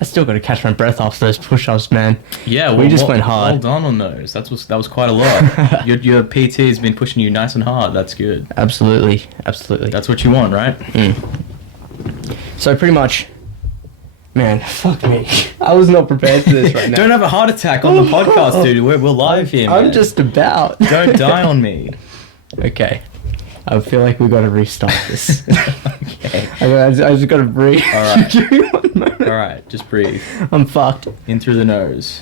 I still got to catch my breath after those push-ups, man. Yeah, we just went hard. Well done on those. That was quite a lot. your PT has been pushing you nice and hard. That's good. Absolutely. That's what you want, right? So pretty much, man, fuck me. I was not prepared for this right now. Don't have a heart attack on the podcast, dude. We're live here, man. I'm just about. Don't die on me. Okay. I feel like we got to restart this. Okay. I just got to breathe. All right. Give me 1 moment. All right, just breathe. I'm fucked. In through the nose.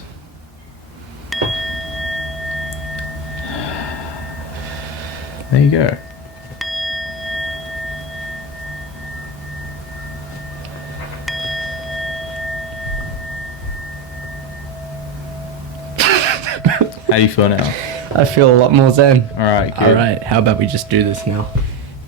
There you go. How do you feel now? I feel a lot more zen. All right, good. All right, how about we just do this now?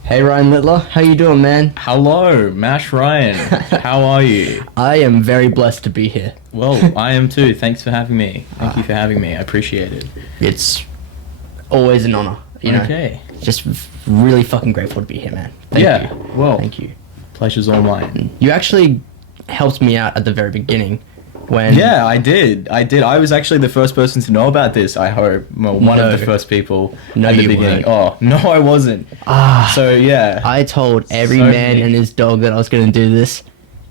Hey Ryan Littler, how you doing, man? Hello, Mash Ryan. How are you? I am very blessed to be here. Well, I am too. Thanks for having me. Thank you for having me. I appreciate it. It's always an honor, you know? Okay. Just really fucking grateful to be here, man. Thank you. Well, Thank you. Pleasure's all mine. You actually helped me out at the very beginning when... Yeah, I did. I was actually the first person to know about this, I hope. Well, one of the first people No, at the you beginning. weren't. Oh, no, I wasn't. So, yeah. I told every So man neat. and his dog that I was going to do this.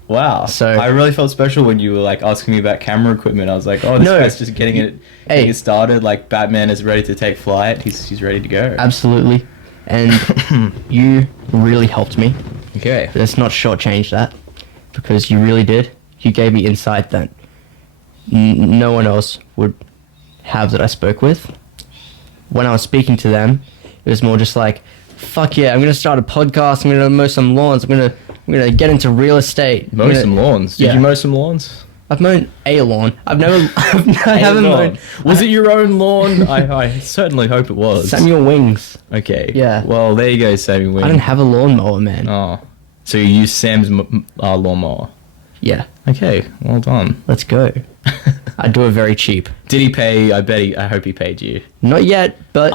Wow. So- I really felt special when you were like asking me about camera equipment. I was like, oh, this No. guy's just getting it started. Like Batman is ready to take flight. He's ready to go. Absolutely. And you really helped me. Okay. Let's not shortchange that, because you really did. You gave me insight that no one else would have that I spoke with. When I was speaking to them, it was more just like, fuck yeah, I'm going to start a podcast, I'm going to mow some lawns, I'm going to get into real estate. Mow some lawns. Did Yeah. you mow some lawns? I've mown a lawn. I haven't mown. Was it your own lawn? I certainly hope it was. Samuel Wings. Okay. Yeah. Well, there you go, Samuel Wing. I don't have a lawnmower, man. Oh. So you use Sam's lawnmower. Yeah, Okay. Well done. let's go. I do it very cheap. Did he pay? I hope he paid you. Not yet, but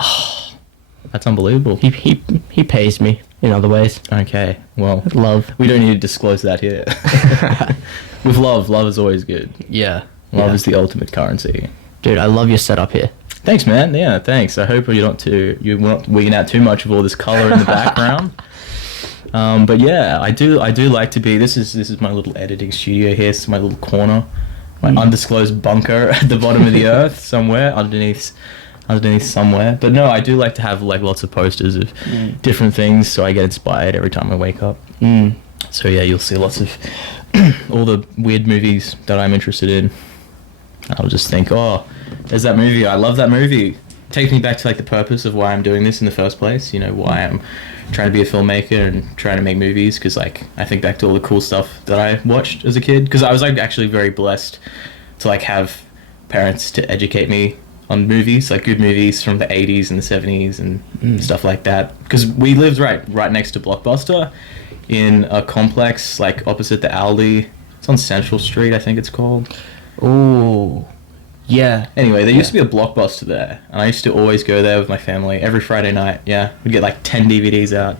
That's unbelievable. he pays me in other ways. Okay. Well, Love. we don't need to disclose that here. With love is always good. Yeah. Love Yeah. is the ultimate currency. Dude, I love your setup here. Thanks, man. Yeah, thanks. I hope you're not wigging out too much of all this color in the background. But yeah, I do like to be. This is my little editing studio here. It's my little corner, my undisclosed bunker at the bottom of the earth somewhere underneath somewhere. But no, I do like to have like lots of posters of different things, so I get inspired every time I wake up. So yeah, you'll see lots of all the weird movies that I'm interested in. I'll just think, oh, there's that movie. I love that movie. Takes me back to like the purpose of why I'm doing this in the first place. You know, why I'm trying to be a filmmaker and trying to make movies. Because like I think back to all the cool stuff that I watched as a kid. Because I was like actually very blessed to like have parents to educate me on movies, like good movies from the 80s and the 70s and stuff like that. Because we lived right next to Blockbuster in a complex like opposite the Aldi. It's on Central Street, I think it's called. Ooh. Yeah. Anyway, there used to be a Blockbuster there, and I used to always go there with my family every Friday night. Yeah, we'd get like 10 DVDs out.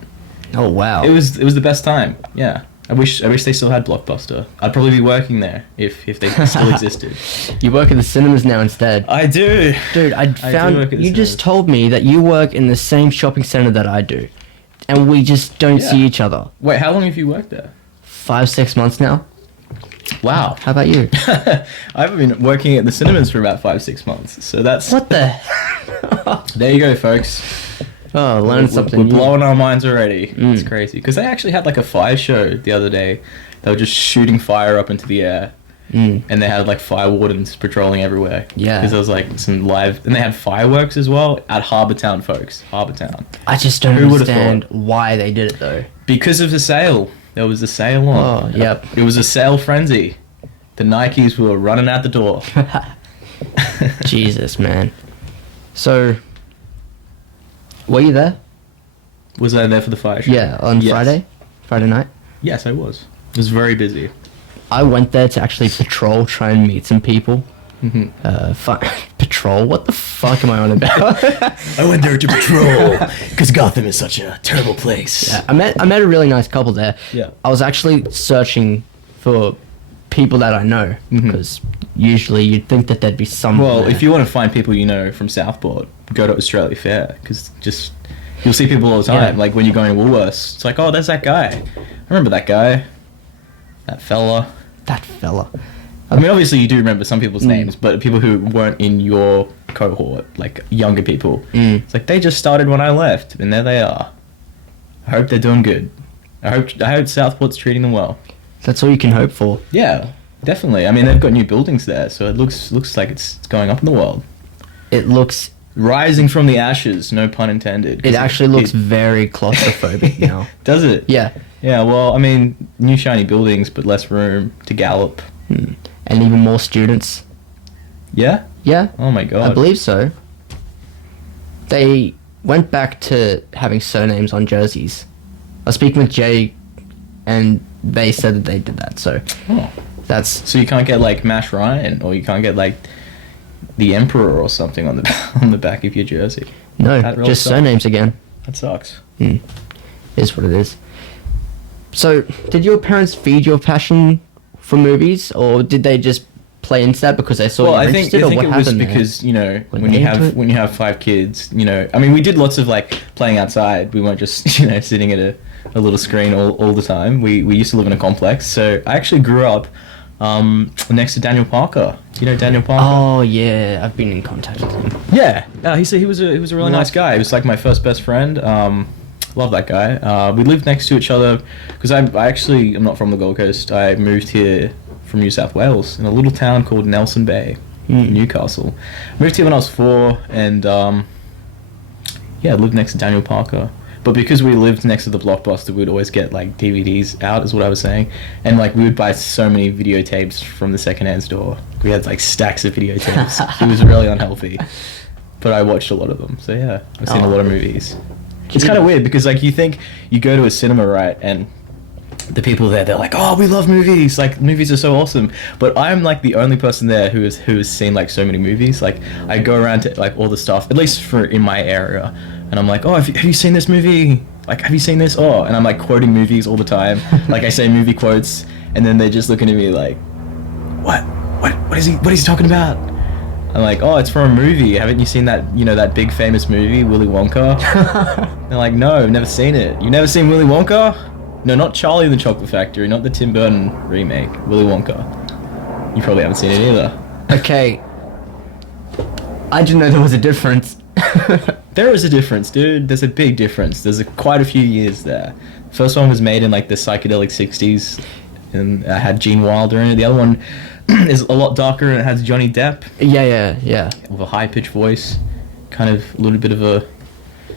Oh wow. It was the best time. Yeah, I wish they still had Blockbuster. I'd probably be working there if they still existed. You work at the cinemas now instead. I do. Dude, I do found work at the you just cinemas. told me that you work in the same shopping center that I do, and we just don't see each other. Wait, how long have you worked there? 5-6 months now. Wow. How about you? I've been working at the cinemas for about 5-6 months, so that's What the? there you go, folks. Oh, learned something We're new. blowing our minds already. It's crazy because they actually had like a fire show the other day. They were just shooting fire up into the air, and they had like fire wardens patrolling everywhere. Yeah. because there was like some live, and they had fireworks as well at Harbour Town, folks. Harbour Town. I just don't Who would've understand why they did it though. Because of the sale. There was a sale on. Oh, yep. It was a sale frenzy. The Nikes were running out the door. Jesus, man. So, were you there? Was I there for the fire show? Yeah, on Yes. Friday night. Yes, I was. It was very busy. I went there to actually patrol, try and meet some people. Patrol? What the fuck am I on about? I went there to patrol because Gotham is such a terrible place. Yeah, I met a really nice couple there. Yeah. I was actually searching for people that I know, because usually you'd think that there'd be someone. Well, there. if you want to find people you know from Southport, go to Australia Fair, because just you'll see people all the time. Yeah. Like when you're going to Woolworths, it's like, oh, there's that guy. I remember that guy, that fella. That fella. I mean, obviously you do remember some people's names, but people who weren't in your cohort, like younger people, it's like they just started when I left, and there they are. I hope they're doing good. I hope Southport's treating them well. That's all you can hope for. Yeah, definitely. I mean, they've got new buildings there, so it looks like it's going up in the world. It looks. Rising from the ashes, no pun intended. It actually looks very claustrophobic now. Does it? Yeah. Yeah, well, I mean, new shiny buildings, but less room to gallop. And even more students. Yeah? Yeah. Oh my god. I believe so. They went back to having surnames on jerseys. I was speaking with Jay, and they said that they did that. So Oh. that's So you can't get like Mash Ryan, or you can't get like the Emperor or something on the back of your jersey. no, That really just sucks. surnames again. That sucks. Is what it is. So, did your parents feed your passion for movies, or did they just play into that because they saw Well, you were I think interested, or it what was happened there? because Were when they you into it? have 5 kids, I mean, we did lots of like playing outside. We weren't just sitting at a little screen all the time. We used to live in a complex, so I actually grew up next to Daniel Parker. Do you know Daniel Parker? Oh yeah, I've been in contact with him. Yeah, he was a really nice guy. He was like my first best friend. Love that guy. We lived next to each other because I actually am not from the Gold Coast. I moved here from New South Wales in a little town called Nelson Bay, Newcastle. Moved here when I was 4, and I lived next to Daniel Parker. But because we lived next to the Blockbuster, we'd always get like DVDs out, is what I was saying, and like we would buy so many videotapes from the secondhand store. We had like stacks of videotapes. It was really unhealthy, but I watched a lot of them. So yeah, I've seen a lot of movies. It's kind of weird because like you think you go to a cinema, right, and the people there, they're like, oh, we love movies, like movies are so awesome, but I'm like the only person there who has seen like so many movies. Like I go around to like all the stuff, at least for in my area, and I'm like, oh, have you seen this movie, like have you seen this, oh, and I'm like quoting movies all the time. Like I say movie quotes, and then they're just looking at me like, what is he talking about? I'm like, oh, it's from a movie. Haven't you seen that, that big famous movie, Willy Wonka? They're like, no, I've never seen it. You've never seen Willy Wonka? No, not Charlie and the Chocolate Factory, not the Tim Burton remake, Willy Wonka. You probably haven't seen it either. Okay. I didn't know there was a difference. There is a difference, dude. There's a big difference. There's quite a few years there. First one was made in like the psychedelic 60s and had Gene Wilder in it. The other one is a lot darker and it has Johnny Depp Yeah. with a high-pitched voice. Kind of a little bit of a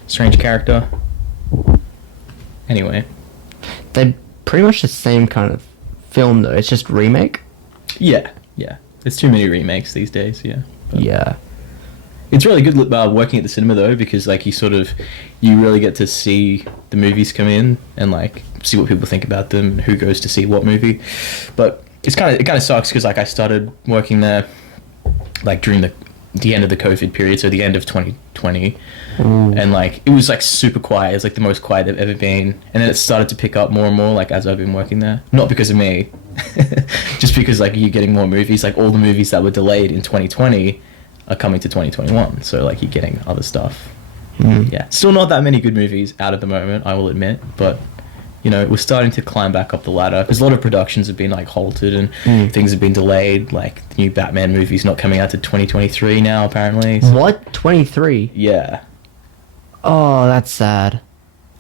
strange character. Anyway. They're pretty much the same kind of film, though. It's just remake. Yeah. There's too many remakes these days, yeah. But Yeah. it's really good working at the cinema, though, because, like, you really get to see the movies come in and, like, see what people think about them, who goes to see what movie. But it kind of sucks because, like, I started working there, like, during the end of the COVID period, so the end of 2020. Ooh. And like it was like super quiet. It was like the most quiet I've ever been, and then it started to pick up more and more like as I've been working there. Not because of me, just because like you're getting more movies. Like all the movies that were delayed in 2020 are coming to 2021, so like you're getting other stuff. Yeah, still not that many good movies out at the moment, I will admit, but we're starting to climb back up the ladder because a lot of productions have been like halted and things have been delayed. Like the new Batman movie's not coming out to 2023 now, apparently. So, What? 23? yeah. Oh, that's sad.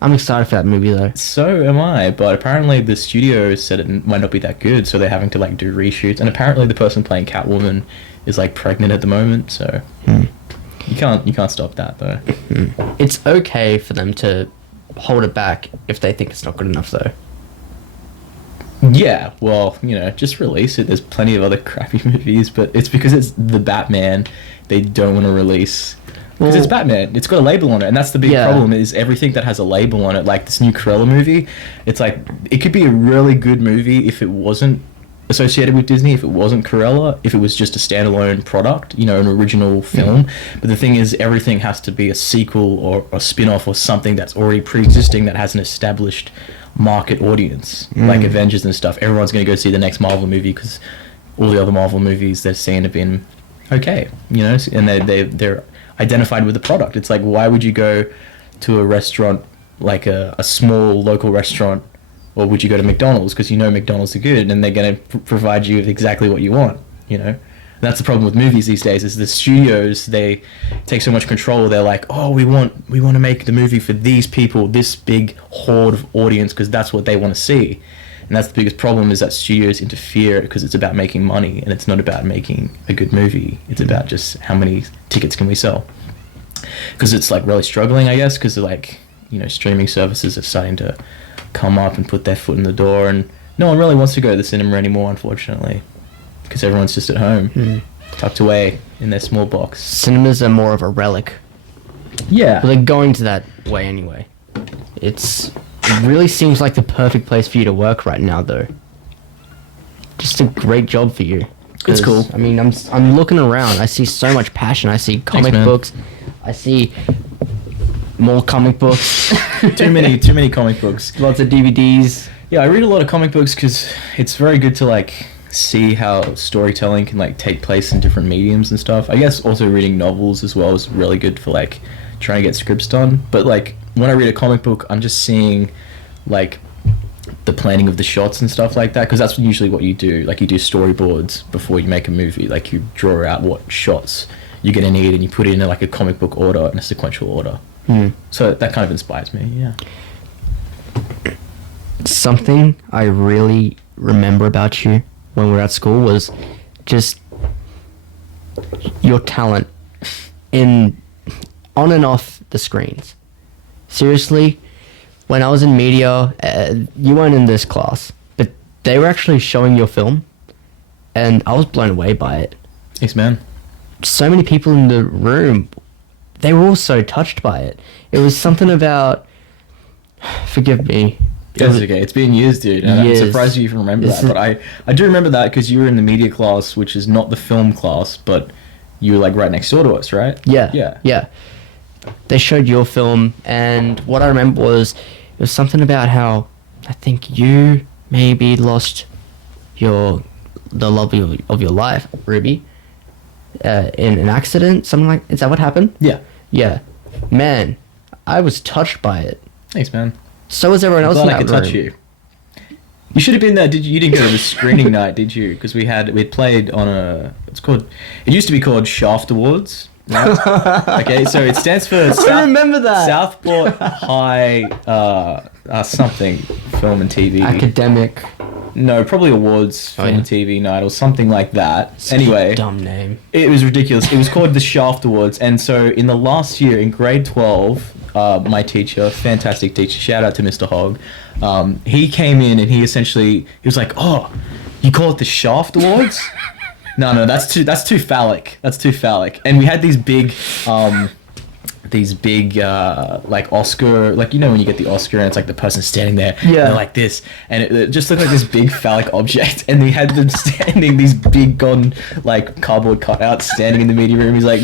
I'm excited for that movie, though. So am I, but apparently the studio said it might not be that good, so they're having to like do reshoots. And apparently the person playing Catwoman is like pregnant at the moment, so you can't stop that though. It's okay for them to hold it back if they think it's not good enough, though. Yeah, well, just release it. There's plenty of other crappy movies, but it's because it's the Batman. They don't want to release. Because it's Batman. It's got a label on it, and that's the big problem, is everything that has a label on it, like this new Cruella movie, it's like, it could be a really good movie if it wasn't associated with Disney, if it wasn't Cruella, if it was just a standalone product, an original film. But the thing is, everything has to be a sequel or a spin-off or something that's already pre-existing, that has an established market audience, like Avengers and stuff. Everyone's going to go see the next Marvel movie because all the other Marvel movies they've seen have been okay, you know, and they're identified with the product. It's like, why would you go to a restaurant, like a small local restaurant, or would you go to McDonald's because you know McDonald's are good and they're going to provide you with exactly what you want, you know? And that's the problem with movies these days, is the studios, they take so much control. They're like, oh, we want to make the movie for these people, this big horde of audience, because that's what they want to see. And that's the biggest problem, is that studios interfere because it's about making money, and it's not about making a good movie. It's about just how many tickets can we sell. Because it's like really struggling, I guess, because like, you know, streaming services are starting to come up and put their foot in the door, and no one really wants to go to the cinema anymore, unfortunately. Because everyone's just at home, tucked away in their small box. Cinemas are more of a relic. Yeah. But they're going to that way anyway. It really seems like the perfect place for you to work right now, though. Just a great job for you. It's cool. I mean, I'm looking around. I see so much passion. I see comic books. I see more comic books. too many comic books. Lots of DVDs. Yeah, I read a lot of comic books because it's very good to like see how storytelling can like take place in different mediums and stuff. I guess also reading novels as well is really good for like trying to get scripts done. But like when I read a comic book, I'm just seeing like the planning of the shots and stuff like that, because that's usually what you do. Like you do storyboards before you make a movie. Like you draw out what shots you're gonna need and you put it in like a comic book order, in a sequential order. So that kind of inspires me. Yeah. Something I really remember about you when we were at school was just your talent in on and off the screens. Seriously, when I was in media, you weren't in this class, but they were actually showing your film, and I was blown away by it. Thanks, man. So many people in the room, they were all so touched by it. It was something about, forgive me. That's okay. It's been years, dude. And Years. I'm surprised you even remember that. But I do remember that because you were in the media class, which is not the film class, but you were like right next door to us, right? Yeah. They showed your film, and what I remember was it was something about how I think you maybe lost the love of your life, Ruby, in an accident, something like. Is that what happened? Yeah. Man, I was touched by it. Thanks, man. So was everyone else in that room. Glad I could touch you. You should have been there. You didn't go to the screening night, did you? Because we'd played on it used to be called Shaft Awards. Right? Okay, so it stands for I remember that. Southport High something film and TV. Academic. No, probably awards, film and TV night or something like that. Anyway, dumb name. It was ridiculous. It was called the Shaft Awards, and so in the last year, in grade 12, my teacher, fantastic teacher, shout out to Mr. Hogg, he came in and he was like, oh, you call it the Shaft Awards? No, that's too phallic. That's too phallic. And we had these big like Oscar, like, you know when you get the Oscar and it's like the person standing there and they're like this, and it just looked like this big phallic object, and we had them standing, these big golden like cardboard cutouts standing in the media room. He's like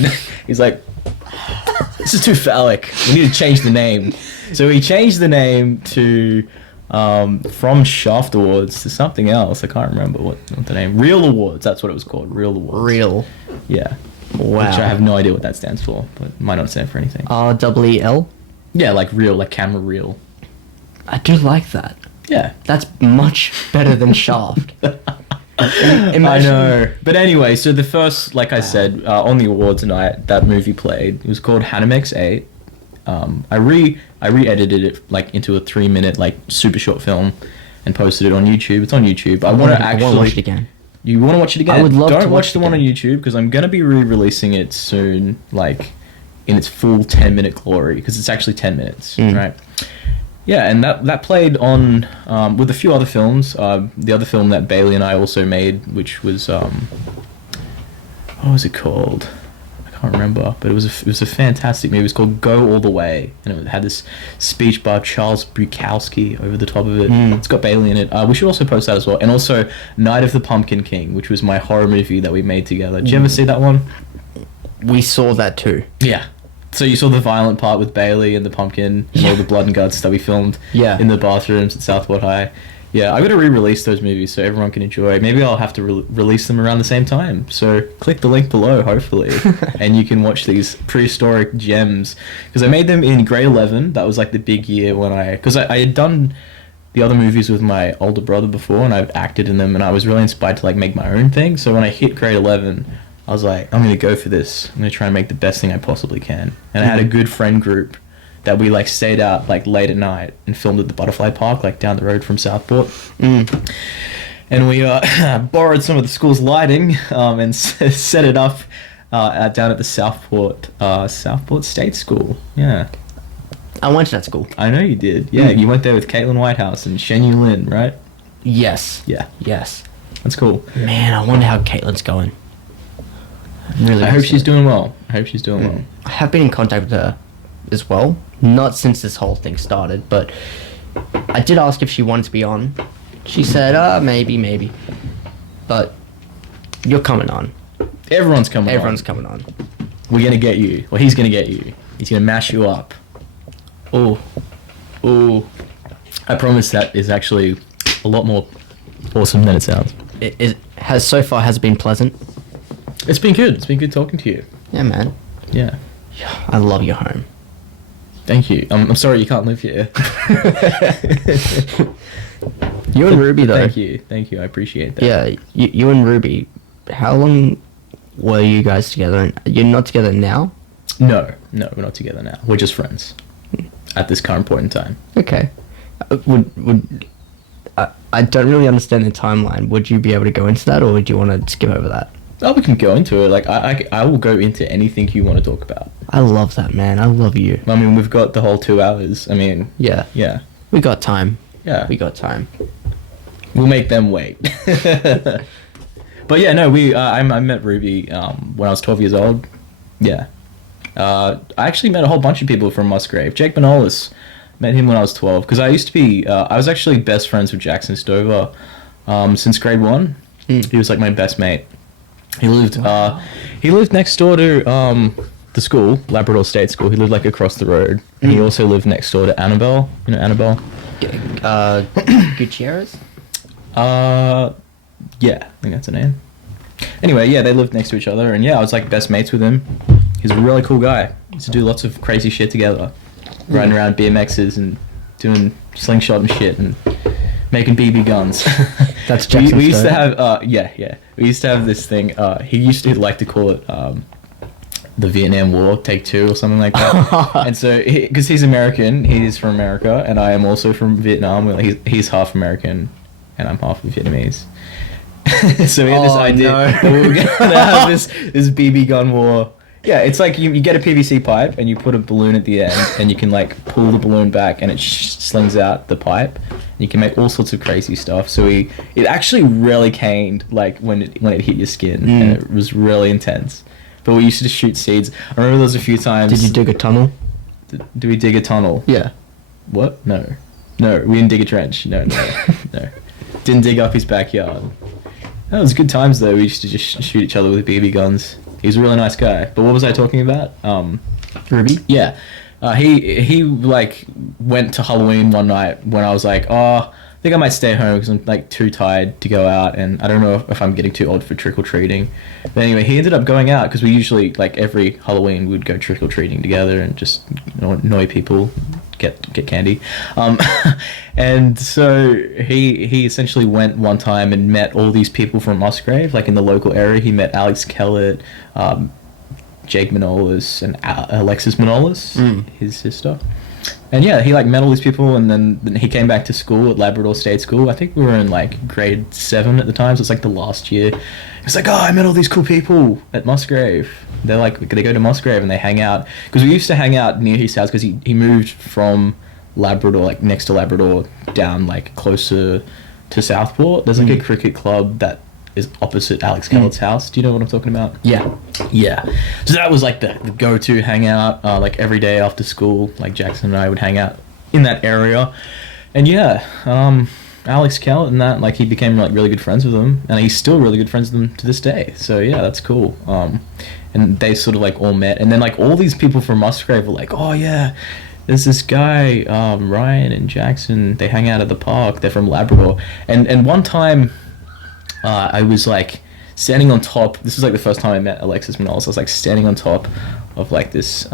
this is too phallic, we need to change the name. So he changed the name to from Shaft Awards to something else. I can't remember what the name. Real Awards, that's what it was called. Real Awards. Real. Yeah. Wow. Which I have no idea what that stands for, but it might not stand for anything. REEL? Yeah, like real, like camera reel. I do like that. Yeah. That's much better than Shaft. I know. But anyway, so the first, like I said, on the awards night, that movie played. It was called Hanimex 8. I re-edited it like into a 3-minute like super short film and posted it on YouTube. It's on YouTube. I want to watch it again. You want to watch it again? I would love to Don't watch the one on again. YouTube because I'm going to be re-releasing it soon, like in its full 10-minute glory, because it's actually 10 minutes, right? Yeah, and that played on with a few other films. The other film that Bailey and I also made, which was what was it called? I can't remember, but it was a fantastic movie. It was called Go All the Way, and it had this speech by Charles Bukowski over the top of it. It's got Bailey in it. We should also post that as well. And also Night of the Pumpkin King, which was my horror movie that we made together. Did you ever see that one? We saw that too. Yeah. So you saw the violent part with Bailey and the pumpkin and all the blood and guts that we filmed Yeah. in the bathrooms at Southport High. Yeah, I got to re-release those movies so everyone can enjoy. Maybe I'll have to release them around the same time. So click the link below, hopefully, and you can watch these prehistoric gems. Because I made them in grade 11. That was like the big year when because I had done the other movies with my older brother before, and I've acted in them, and I was really inspired to like make my own thing. So when I hit grade 11, I was like, I'm gonna go for this. I'm gonna try and make the best thing I possibly can. And I had a good friend group that we like stayed out like late at night and filmed at the Butterfly Park, like down the road from Southport. And we borrowed some of the school's lighting and set it up down at the Southport State School. Yeah. I went to that school. I know you did. Yeah, you went there with Caitlin Whitehouse and Shen Yu Lin, right? Yes. Yeah, Yes. that's cool. Man, I wonder how Caitlin's going. Really I hope she's doing well. I hope she's doing well. I have been in contact with her as well. Not since this whole thing started, but I did ask if she wanted to be on. She said, maybe. But you're coming on. Everyone's coming Everyone's on. coming on. We're going to get you. Well, he's going to get you. He's going to mash you up. Oh. I promise that is actually a lot more awesome than it sounds. It has been pleasant. It's been good. It's been good talking to you. Yeah, man. Yeah. I love your home. Thank you. I'm sorry you can't live here. You and Ruby, though. Thank you. I appreciate that. Yeah, you and Ruby, how long were you guys together? And you're not together now? No, we're not together now. We're just friends at this current point in time. Okay. I don't really understand the timeline. Would you be able to go into that, or do you want to skip over that? Oh, we can go into it. Like, I will go into anything you want to talk about. I love that, man. I love you. I mean, we've got the whole 2 hours. I mean, Yeah. yeah. We got time. Yeah. We got time. We'll make them wait. But yeah, no, I met Ruby when I was 12 years old. Yeah. I actually met a whole bunch of people from Musgrave. Jake Manolis, met him when I was 12. Because I used to be, I was actually best friends with Jackson Stover since grade 1. He was like my best mate. He lived next door to the school, Labrador State School. He lived like across the road. And he also lived next door to Annabelle. You know Annabelle? Gutierrez? Yeah, I think that's her name. Anyway, yeah, they lived next to each other, and yeah, I was like best mates with him. He's a really cool guy. Used to do lots of crazy shit together, riding around BMXs and doing slingshot and shit, and making BB guns. That's Jackson we used to Stone. have, we used to have this thing. He used to like to call it the Vietnam War Take 2 or something like that. And so, because he's American, he's from America, and I am also from Vietnam. Well, he's half American, and I'm half Vietnamese. So we had this idea that we were gonna have this BB gun war. Yeah, it's like you get a PVC pipe and you put a balloon at the end, and you can like pull the balloon back and it slings out the pipe. You can make all sorts of crazy stuff. So it actually really caned like when it hit your skin, and it was really intense. But we used to just shoot seeds. I remember there was a few times. Did you dig a tunnel? Do we dig a tunnel? Yeah. What? No, we didn't dig a trench. No. Didn't dig up his backyard. That was good times though. We used to just shoot each other with BB guns. He's a really nice guy. But what was I talking about? Ruby? Yeah. He like went to Halloween one night when I was like, oh, I think I might stay home because I'm like too tired to go out, and I don't know if I'm getting too old for trick-or-treating. But anyway, he ended up going out because we usually, like every Halloween, we'd go trick-or-treating together and just annoy people, get candy. And so he essentially went one time and met all these people from Musgrave, like in the local area. He met Alex Kellett, Jake Manolis, and Alexis Manolis, his sister. And yeah, he like met all these people, and then he came back to school at Labrador State School. I think we were in like grade 7 at the time, so it's like the last year. It's like, oh, I met all these cool people at Musgrave. They go to Musgrave and they hang out, because we used to hang out near his house because he moved from Labrador, like next to Labrador, down like closer to Southport. There's like a cricket club that is opposite Alex Kellett's house. Do you know what I'm talking about? Yeah. So that was like the go-to hangout, like every day after school. Like Jackson and I would hang out in that area, and yeah, Alex Kellett and that, like, he became like really good friends with them, and he's still really good friends with them to this day. So yeah, that's cool. And they sort of like all met, and then like all these people from Musgrave were like, oh yeah, there's this guy, Ryan and Jackson. They hang out at the park. They're from Labrador, and one time, I was like standing on top. This was like the first time I met Alexis Manolis. I was like standing on top of like this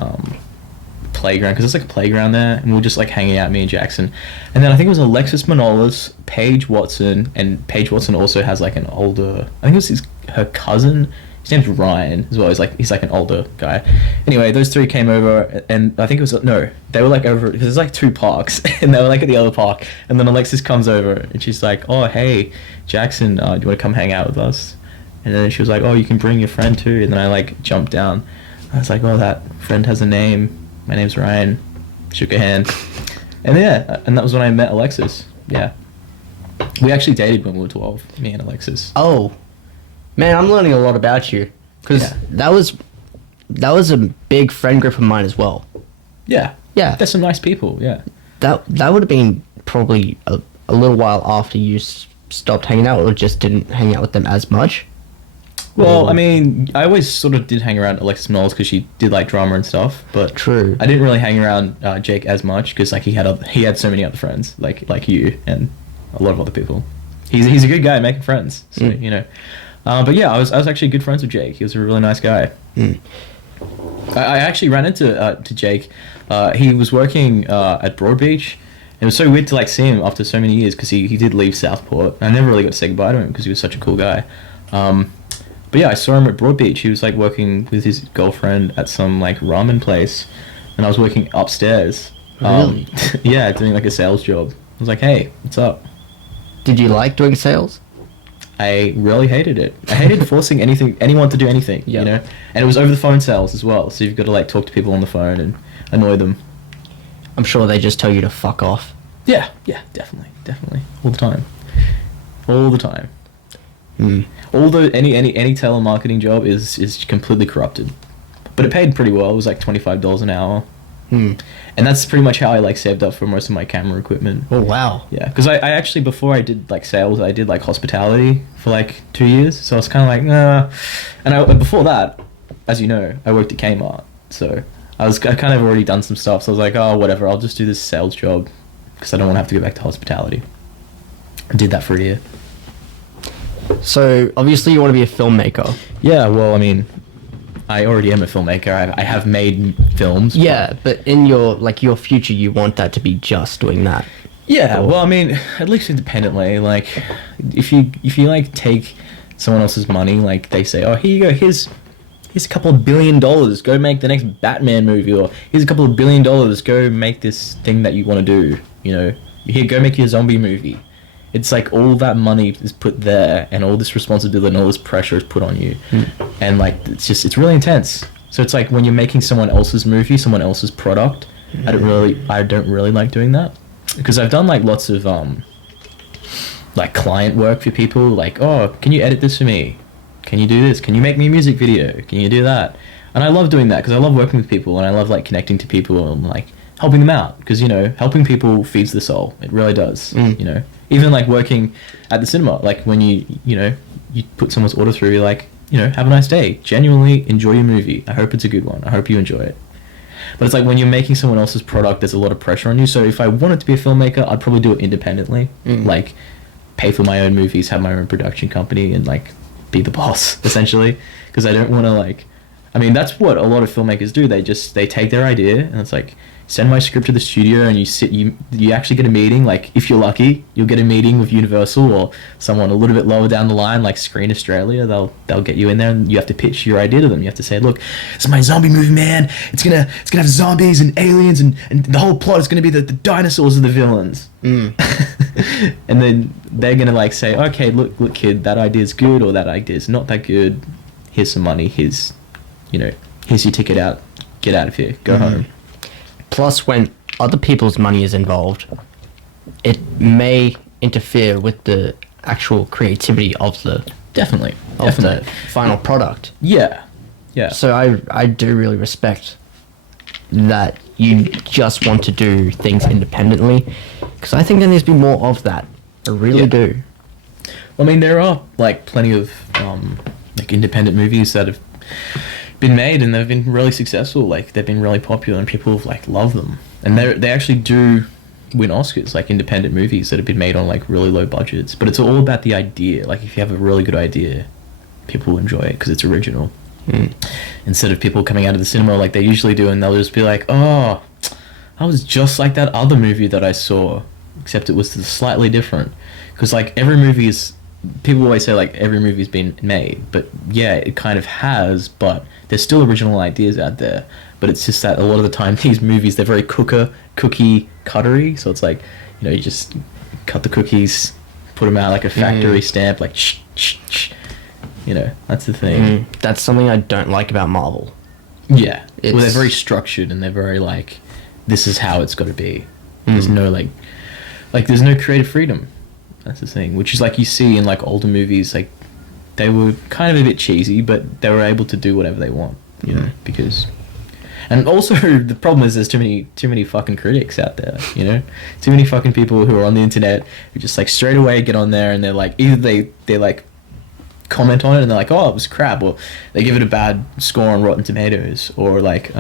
playground, because there's like a playground there, and we were just like hanging out, me and Jackson. And then I think it was Alexis Manolis, Paige Watson, and Paige Watson also has like an older, I think it was her cousin. His name's Ryan as well. He's like an older guy. Anyway, those three came over, and I think it was, no, they were like over, because there's like two parks, and they were like at the other park. And then Alexis comes over, and she's like, oh hey Jackson, do you want to come hang out with us? And then she was like, oh, you can bring your friend too. And then I like jumped down. I was like, oh, that friend has a name. My name's Ryan. Shook her hand. And yeah, and that was when I met Alexis. Yeah. We actually dated when we were 12, me and Alexis. Oh, man, I'm learning a lot about you, because Yeah. that was a big friend group of mine as well. Yeah. Yeah. There's some nice people, yeah. That would have been probably a little while after you stopped hanging out, or just didn't hang out with them as much. Well, I mean, I always sort of did hang around Alexis Knowles because she did like drama and stuff, but True. I didn't really hang around Jake as much because like he had so many other friends like you and a lot of other people. He's a good guy making friends, so you know. But yeah, I was actually good friends with Jake. He was a really nice guy. I actually ran into to Jake. He was working at Broadbeach. It was so weird to like see him after so many years because he did leave Southport. I never really got to say goodbye to him because he was such a cool guy. But yeah, I saw him at Broadbeach. He was like working with his girlfriend at some like ramen place, and I was working upstairs. Really? Yeah, doing like a sales job. I was like, hey, what's up? Did you like doing sales? I really hated it. I hated forcing anyone to do anything, Yeah. you know? And it was over the phone sales as well, so you've got to like talk to people on the phone and annoy them. I'm sure they just tell you to fuck off. Yeah, definitely. All the time. Although any telemarketing job is completely corrupted. But it paid pretty well. It was like $25 an hour. And that's pretty much how I like saved up for most of my camera equipment. Oh, wow. Yeah, because I actually, before I did like sales, I did like hospitality for like 2 years. So I was kind of like, nah. And before that, as you know, I worked at Kmart. So I kind of already done some stuff. So I was like, oh, whatever, I'll just do this sales job because I don't want to have to go back to hospitality. I did that for a year. So, obviously you want to be a filmmaker. Yeah, well, I mean, I already am a filmmaker. I have made films. Yeah, but in your future, you want that to be just doing that. Yeah, well, I mean, at least independently. Like, if you like take someone else's money, like they say, oh, here you go, here's a couple of $1 billion, go make the next Batman movie, or here's a couple of $1 billion, go make this thing that you want to do. You know, here, go make your zombie movie. It's like all that money is put there, and all this responsibility and all this pressure is put on you, and like it's really intense. So it's like when you're making someone else's movie, someone else's product. I don't really like doing that because I've done like lots of like client work for people. Like, oh, can you edit this for me? Can you do this? Can you make me a music video? Can you do that? And I love doing that because I love working with people and I love like connecting to people and like helping them out because you know helping people feeds the soul. It really does. You know. Even like working at the cinema, like when you put someone's order through, you're like, you know, have a nice day. Genuinely enjoy your movie. I hope it's a good one. I hope you enjoy it. But it's like when you're making someone else's product, there's a lot of pressure on you. So if I wanted to be a filmmaker, I'd probably do it independently. Like pay for my own movies, have my own production company, and like be the boss essentially. Because I don't want to like, I mean, that's what a lot of filmmakers do. They take their idea and it's like, send my script to the studio and you actually get a meeting. Like if you're lucky, you'll get a meeting with Universal or someone a little bit lower down the line like Screen Australia. They'll get you in there and you have to pitch your idea to them. You have to say, look, it's my zombie movie, man. It's gonna have zombies and aliens and the whole plot is gonna be the dinosaurs are the villains. And then they're gonna like say, okay, look kid, that idea is good or that idea is not that good. Here's some money, here's your ticket out, get out of here, go home. Plus, when other people's money is involved, it may interfere with the actual creativity of the the final product. Yeah. So I do really respect that you just want to do things independently, because I think there needs to be more of that. I really Yeah. do. I mean, there are like plenty of like independent movies that have been made and they've been really successful. Like they've been really popular and people have like loved them. And they actually do win Oscars, like independent movies that have been made on like really low budgets. But it's all about the idea. Like if you have a really good idea, people will enjoy it because it's original. Instead of people coming out of the cinema like they usually do and they'll just be like, oh, I was just like that other movie that I saw, except it was slightly different. Because like every movie is, people always say like every movie's been made, but yeah, it kind of has, but there's still original ideas out there. But it's just that a lot of the time these movies, they're very cookie cuttery. So it's like, you know, you just cut the cookies, put them out like a factory stamp, like shh, shh, shh. You know, that's the thing. That's something I don't like about Marvel. Yeah. Well, they're It's- very structured and they're very like, this is how it's got to be. There's no like there's no creative freedom. That's the thing, which is like you see in like older movies, like they were kind of a bit cheesy, but they were able to do whatever they want, you know, because. And also the problem is there's too many fucking critics out there, you know, too many fucking people who are on the internet who just like straight away get on there and they're like either they like comment on it and they're like, oh, it was crap, or they give it a bad score on Rotten Tomatoes, or like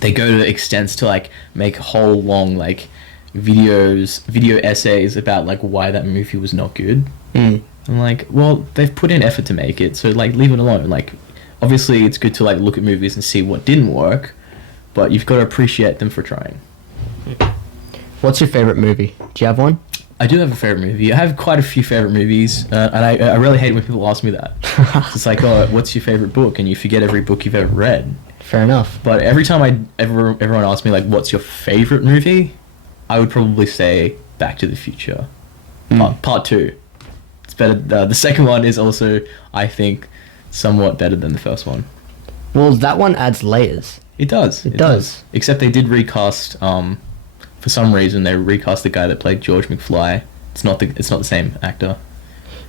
they go to extents to like make whole long like video essays about like why that movie was not good. I'm like, well, they've put in effort to make it, so like leave it alone. Like obviously it's good to like look at movies and see what didn't work, but you've got to appreciate them for trying. What's your favorite movie? Do you have one? I do have a favorite movie. I have quite a few favorite movies, and I really hate when people ask me that. It's like, oh, what's your favorite book? And you forget every book you've ever read. Fair enough. But every time everyone asks me like, what's your favorite movie? I would probably say Back to the Future, part 2. It's better. The second one is also, I think, somewhat better than the first one. Well, that one adds layers. It does. It does. Except they did recast. For some reason, they recast the guy that played George McFly. It's not the same actor.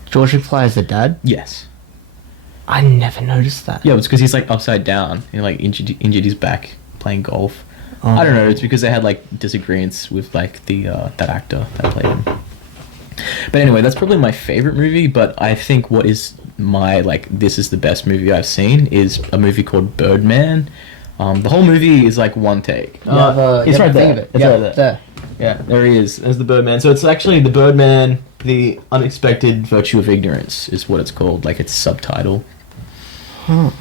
George McFly is the dad? Yes. I never noticed that. Yeah, it's because he's like upside down. He like injured his back playing golf. Oh. I don't know. It's because they had like disagreements with like the that actor that played him. But anyway, that's probably my favorite movie. But I think what is my like this is the best movie I've seen is a movie called Birdman. The whole movie is like one take. It's right there. It's right there. Yeah, there he is. There's the Birdman. So it's actually the Birdman, the unexpected virtue of ignorance is what it's called. Like its subtitle. Huh.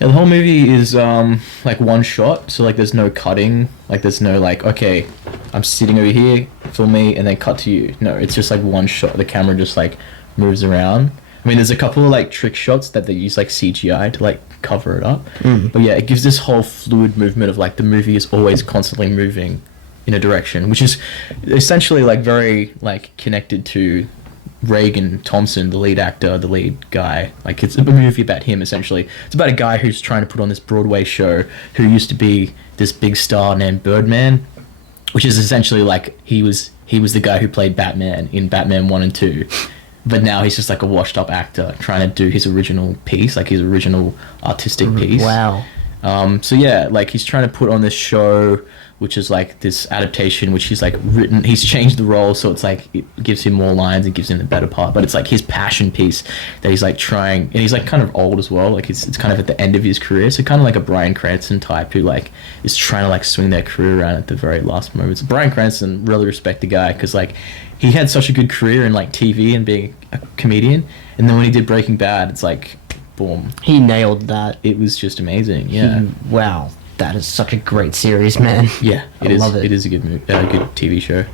Yeah, the whole movie is like one shot, so like there's no cutting, like there's no like, okay, I'm sitting over here, film me, and then cut to you. No, it's just like one shot. The camera just like moves around. I mean, there's a couple of like trick shots that they use like CGI to like cover it up. But yeah, it gives this whole fluid movement of like the movie is always constantly moving in a direction, which is essentially like very like connected to Reagan Thompson, the lead actor, the lead guy. Like it's a movie about him essentially. It's about a guy who's trying to put on this Broadway show who used to be this big star named Birdman, which is essentially like he was the guy who played Batman in Batman 1 and 2. But now he's just like a washed up actor trying to do his original piece, like his original artistic piece. Wow. So yeah, like he's trying to put on this show, which is like this adaptation, which he's like written. He's changed the role, so it's like it gives him more lines and gives him the better part. But it's like his passion piece that he's like trying, and he's like kind of old as well. Like it's kind of at the end of his career, so kind of like a Bryan Cranston type who like is trying to like swing their career around at the very last moments. Bryan Cranston, really respect the guy because like he had such a good career in like TV and being a comedian, and then when he did Breaking Bad, it's like boom, He nailed that. it was just amazing. Yeah. Wow. That is such a great series, man. Yeah, I love it. It is a good movie, good TV show.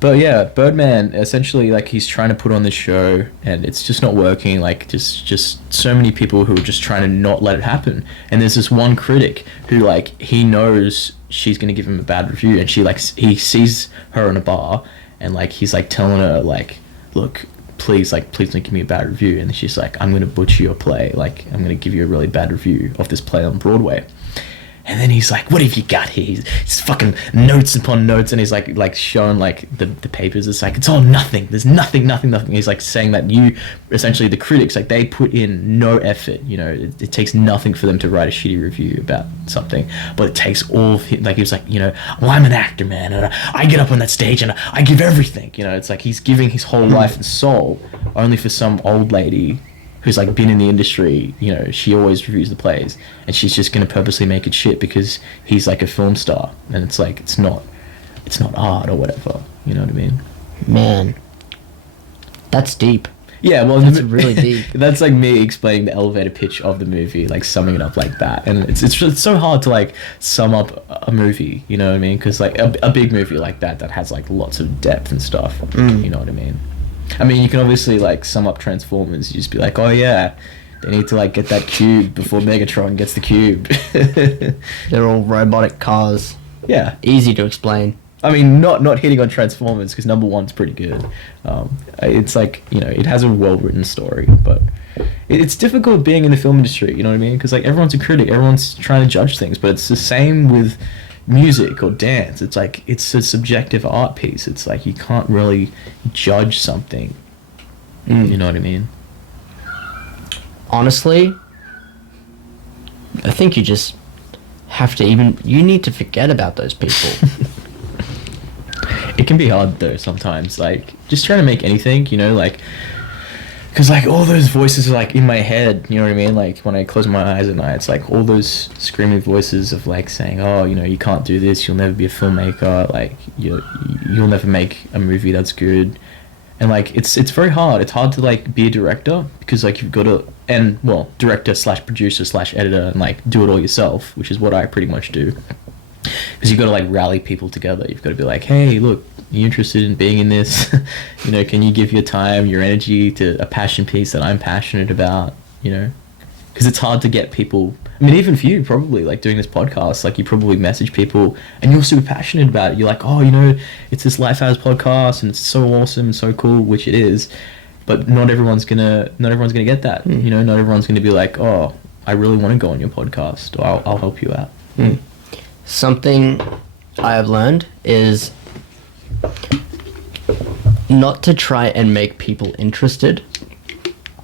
But yeah, Birdman essentially like he's trying to put on this show and it's just not working. Like just so many people who are just trying to not let it happen. And there's this one critic who like he knows she's gonna give him a bad review, and he sees her in a bar and like he's like telling her like, look, please don't give me a bad review. And she's like, I'm gonna butcher your play. Like I'm gonna give you a really bad review of this play on Broadway. And then he's like, what have you got here? He's fucking notes upon notes, and he's like showing like the papers. It's like, it's all nothing. There's nothing. He's like saying that you, essentially the critics, like they put in no effort. You know, it takes nothing for them to write a shitty review about something, but it takes all of him. Like he was like, you know, well, I'm an actor, man, and I get up on that stage and I give everything. You know, it's like he's giving his whole life and soul, only for some old lady who's like been in the industry, you know, she always reviews the plays, and she's just gonna purposely make it shit because he's like a film star, and it's like it's not art or whatever. You know what I mean? Man, that's deep. Yeah, well, that's really deep. That's like me explaining the elevator pitch of the movie, like summing it up like that, and it's so hard to like sum up a movie. You know what I mean? Because like a big movie like that has like lots of depth and stuff. You know what I mean? I mean, you can obviously like sum up Transformers. You just be like, oh yeah, they need to like get that cube before Megatron gets the cube. They're all robotic cars. Yeah, easy to explain. I mean, not hitting on Transformers because number one's pretty good. It's like, you know, it has a well-written story, but it's difficult being in the film industry. You know what I mean? Because like everyone's a critic, everyone's trying to judge things, but it's the same with music or dance. It's like it's a subjective art piece. It's like you can't really judge something. You know what I mean? Honestly, I think you just have to you need to forget about those people. It can be hard though sometimes, like just trying to make anything, you know, like because like all those voices are like in my head, you know what I mean? Like when I close my eyes at night, it's like all those screaming voices of like saying, oh, you know, you can't do this, you'll never be a filmmaker, like you'll never make a movie that's good. And like it's very hard. It's hard to like be a director because like you've got to, and well, director slash producer slash editor, and like do it all yourself, which is what I pretty much do. Because you've got to like rally people together. You've got to be like, hey, look, you interested in being in this? You know, can you give your time, your energy to a passion piece that I'm passionate about? You know, because it's hard to get people. I mean, even for you, probably like doing this podcast, like you probably message people and you're super passionate about it. You're like, oh, you know, it's this Lifehouse podcast and it's so awesome and so cool, which it is. But not everyone's gonna get that. You know, not everyone's gonna be like, oh, I really want to go on your podcast, or I'll help you out. Something I have learned is not to try and make people interested,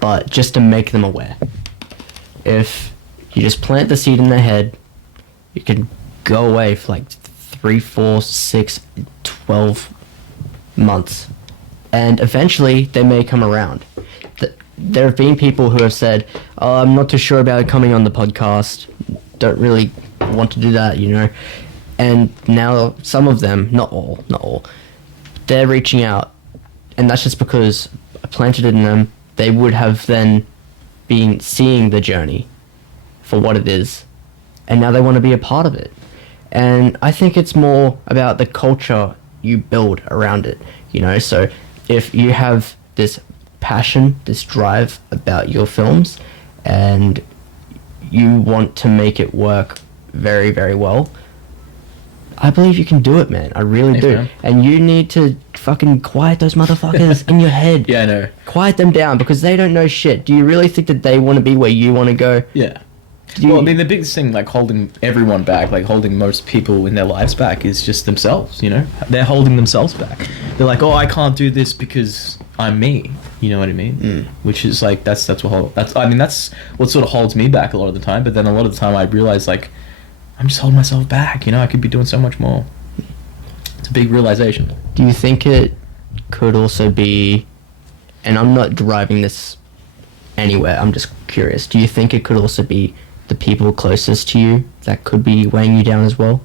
but just to make them aware. If you just plant the seed in their head, you can go away for like 3, 4, 6, 12 months, and eventually they may come around. There have been people who have said, oh, I'm not too sure about coming on the podcast, don't really want to do that, you know. And now some of them, not all, they're reaching out, and that's just because I planted it in them. They would have then been seeing the journey for what it is, and now they want to be a part of it. And I think it's more about the culture you build around it, you know. So if you have this passion, this drive about your films, and you want to make it work very, very well, I believe you can do it, man. I really do. Man. And you need to fucking quiet those motherfuckers in your head. Yeah, I know. Quiet them down because they don't know shit. Do you really think that they want to be where you want to go? Yeah. Well, I mean, the biggest thing, like, holding everyone back, like, holding most people in their lives back is just themselves, you know? They're holding themselves back. They're like, oh, I can't do this because I'm me. You know what I mean? Which is, like, that's what sort of holds me back a lot of the time. But then a lot of the time I realize, like, I'm just holding myself back, you know? I could be doing so much more. It's a big realization. Do you think it could also be, and I'm not deriving this anywhere, I'm just curious, do you think it could also be the people closest to you that could be weighing you down as well?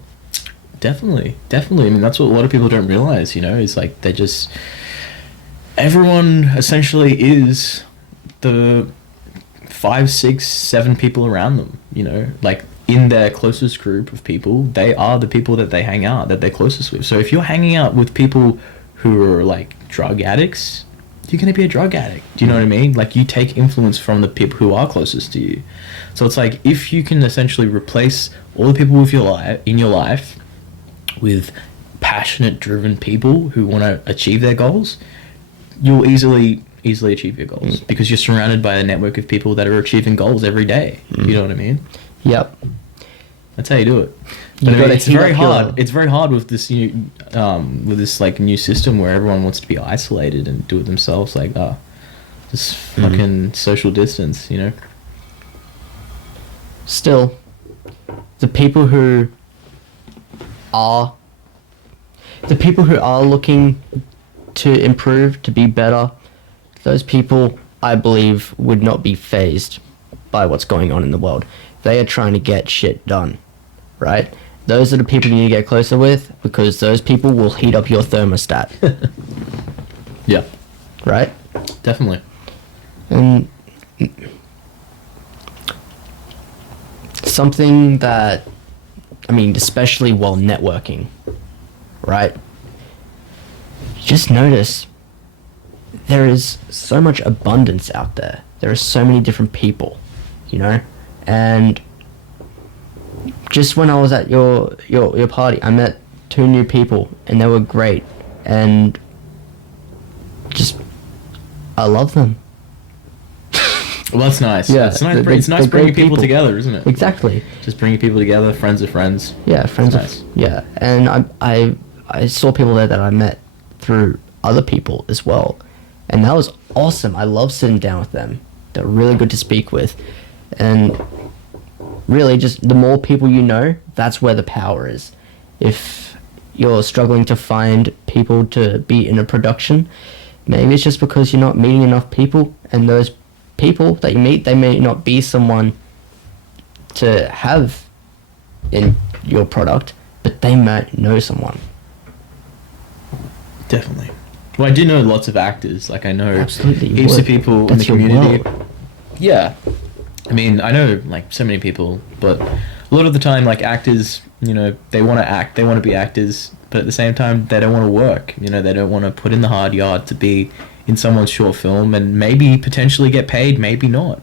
Definitely. I mean, that's what a lot of people don't realize, you know, is like everyone essentially is the 5, 6, 7 people around them, you know, like in their closest group of people, they are the people that they hang out, that they're closest with. So if you're hanging out with people who are like drug addicts, you're going to be a drug addict. Do you know what I mean? Like, you take influence from the people who are closest to you. So it's like, if you can essentially replace all the people in your life with passionate, driven people who want to achieve their goals, you'll easily achieve your goals because you're surrounded by a network of people that are achieving goals every day. You know what I mean? Yep. That's how you do it. You But gotta it's heat very up your- hard. It's very hard with this with this like new system where everyone wants to be isolated and do it themselves. Like, just fucking social distance, you know. Still, the people who are looking to improve, to be better, those people, I believe, would not be phased by what's going on in the world. They are trying to get shit done, right? Those are the people you need to get closer with, because those people will heat up your thermostat, Yeah, right? definitely. And something that, I mean, especially while networking, right? Just notice there is so much abundance out there. There are so many different people, you know? And just when I was at your party, I met 2 new people and they were great. And just, I love them. Well, that's nice. Yeah, It's nice. they're It's nice bringing great people people. together, isn't it? Exactly. Just bringing people together, friends of friends. Yeah, friends That's of, yeah. And I saw people there that I met through other people as well. And that was awesome. I love sitting down with them. They're really good to speak with. And really, just the more people you know, that's where the power is. If you're struggling to find people to be in a production, maybe it's just because you're not meeting enough people, and those people that you meet, they may not be someone to have in your product, but they might know someone. Definitely. Well, I do know lots of actors. Like, I know Absolutely, you heaps would. of people in That's the your community. world. Yeah. I mean, I know, like, so many people, but a lot of the time, like, actors, you know, they want to act, they want to be actors, but at the same time, they don't want to work. You know, they don't want to put in the hard yard to be in someone's short film and maybe potentially get paid, maybe not,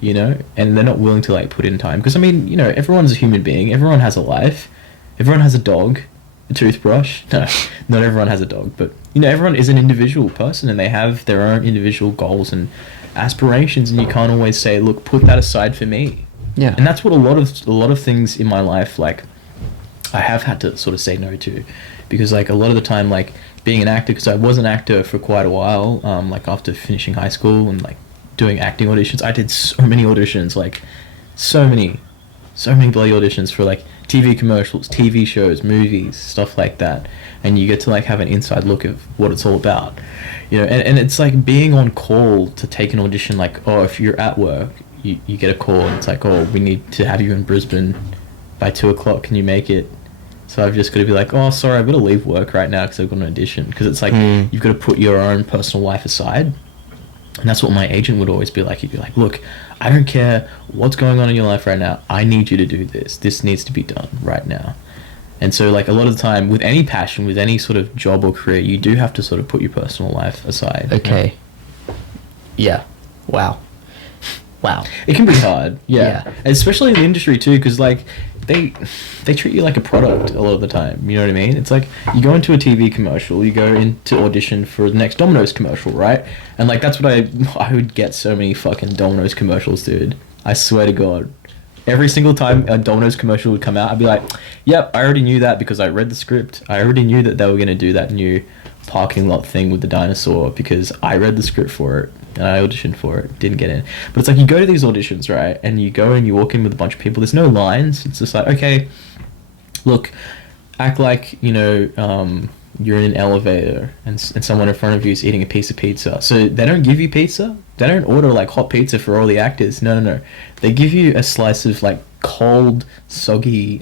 you know, and they're not willing to, like, put in time. Because, I mean, you know, everyone's a human being, everyone has a life, everyone has a dog, a toothbrush. No, not everyone has a dog, but, you know, everyone is an individual person and they have their own individual goals and aspirations, and you can't always say, look, put that aside for me. Yeah. And that's what a lot of things in my life, like, I have had to sort of say no to, because, like, a lot of the time, like, being an actor, because I was an actor for quite a while, like, after finishing high school and, like, doing acting auditions, I did so many auditions, like, so many bloody auditions for, like, TV commercials, TV shows, movies, stuff like that, and you get to, like, have an inside look of what it's all about, you know, and it's like being on call to take an audition, like, oh, if you're at work, you get a call, and it's like, oh, we need to have you in Brisbane by 2:00, can you make it? So I've just got to be like, oh, sorry, I've got to leave work right now because I've got an audition, because it's like, you've got to put your own personal life aside. And that's what my agent would always be like. He'd be like, look, I don't care what's going on in your life right now. I need you to do this. This needs to be done right now. And so, like, a lot of the time, with any passion, with any sort of job or career, you do have to sort of put your personal life aside. Okay. Yeah. Wow. It can be hard, yeah. Yeah. Especially in the industry too, because, like, they treat you like a product a lot of the time. You know what I mean? It's like you go into a TV commercial, you go into audition for the next Domino's commercial, right? And, like, that's what I would get so many fucking Domino's commercials, dude. I swear to God. Every single time a Domino's commercial would come out, I'd be like, yep, I already knew that because I read the script. I already knew that they were going to do that new parking lot thing with the dinosaur because I read the script for it and I auditioned for it. Didn't get in. But it's like you go to these auditions, right? And you go and you walk in with a bunch of people. There's no lines. It's just like, okay, look, act like, you know, you're in an elevator and someone in front of you is eating a piece of pizza. So they don't give you pizza. They don't order, like, hot pizza for all the actors. No. They give you a slice of, like, cold, soggy,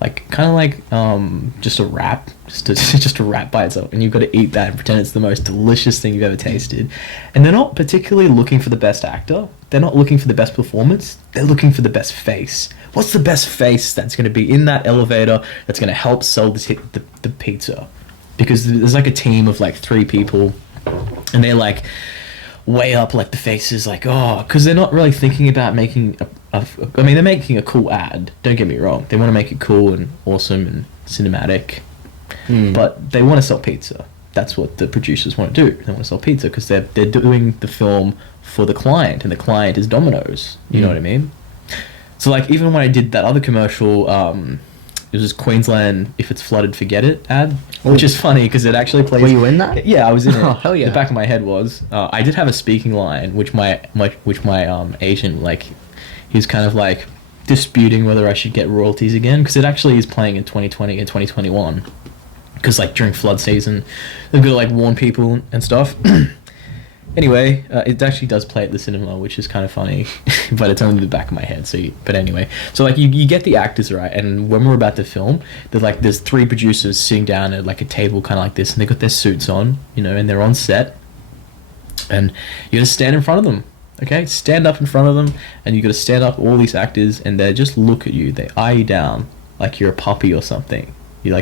like, kind of like just a wrap, just a wrap by itself, and you've got to eat that and pretend it's the most delicious thing you've ever tasted. And they're not particularly looking for the best actor. They're not looking for the best performance. They're looking for the best face. What's the best face that's going to be in that elevator that's going to help sell the pizza? Because there's, like, a team of, like, 3 people, and they're, like, way up, like, the faces, like, oh, because they're not really thinking about making I mean, they're making a cool ad, don't get me wrong. They want to make it cool and awesome and cinematic, but they want to sell pizza. That's what the producers want to do. They want to sell pizza because they're doing the film for the client, and the client is Domino's. You know what I mean? So like even when I did that other commercial, it was just Queensland, if it's flooded, forget it ad, which is funny because it actually plays. Were you in that? Yeah, I was in it. Oh, hell yeah. The back of my head was. I did have a speaking line, which my agent, like, he was kind of like disputing whether I should get royalties again, because it actually is playing in 2020 and 2021, because like during flood season they've got to like warn people and stuff. Anyway, it actually does play at the cinema, which is kind of funny, but it's only the back of my head. But anyway, so like you get the actors right, and when we're about to film, there's 3 producers sitting down at like a table kind of like this, and they got their suits on, you know, and they're on set, and you gotta stand in front of them. Okay, stand up in front of them, and you gotta stand up, all these actors, and they just look at you. They eye you down like you're a puppy or something. You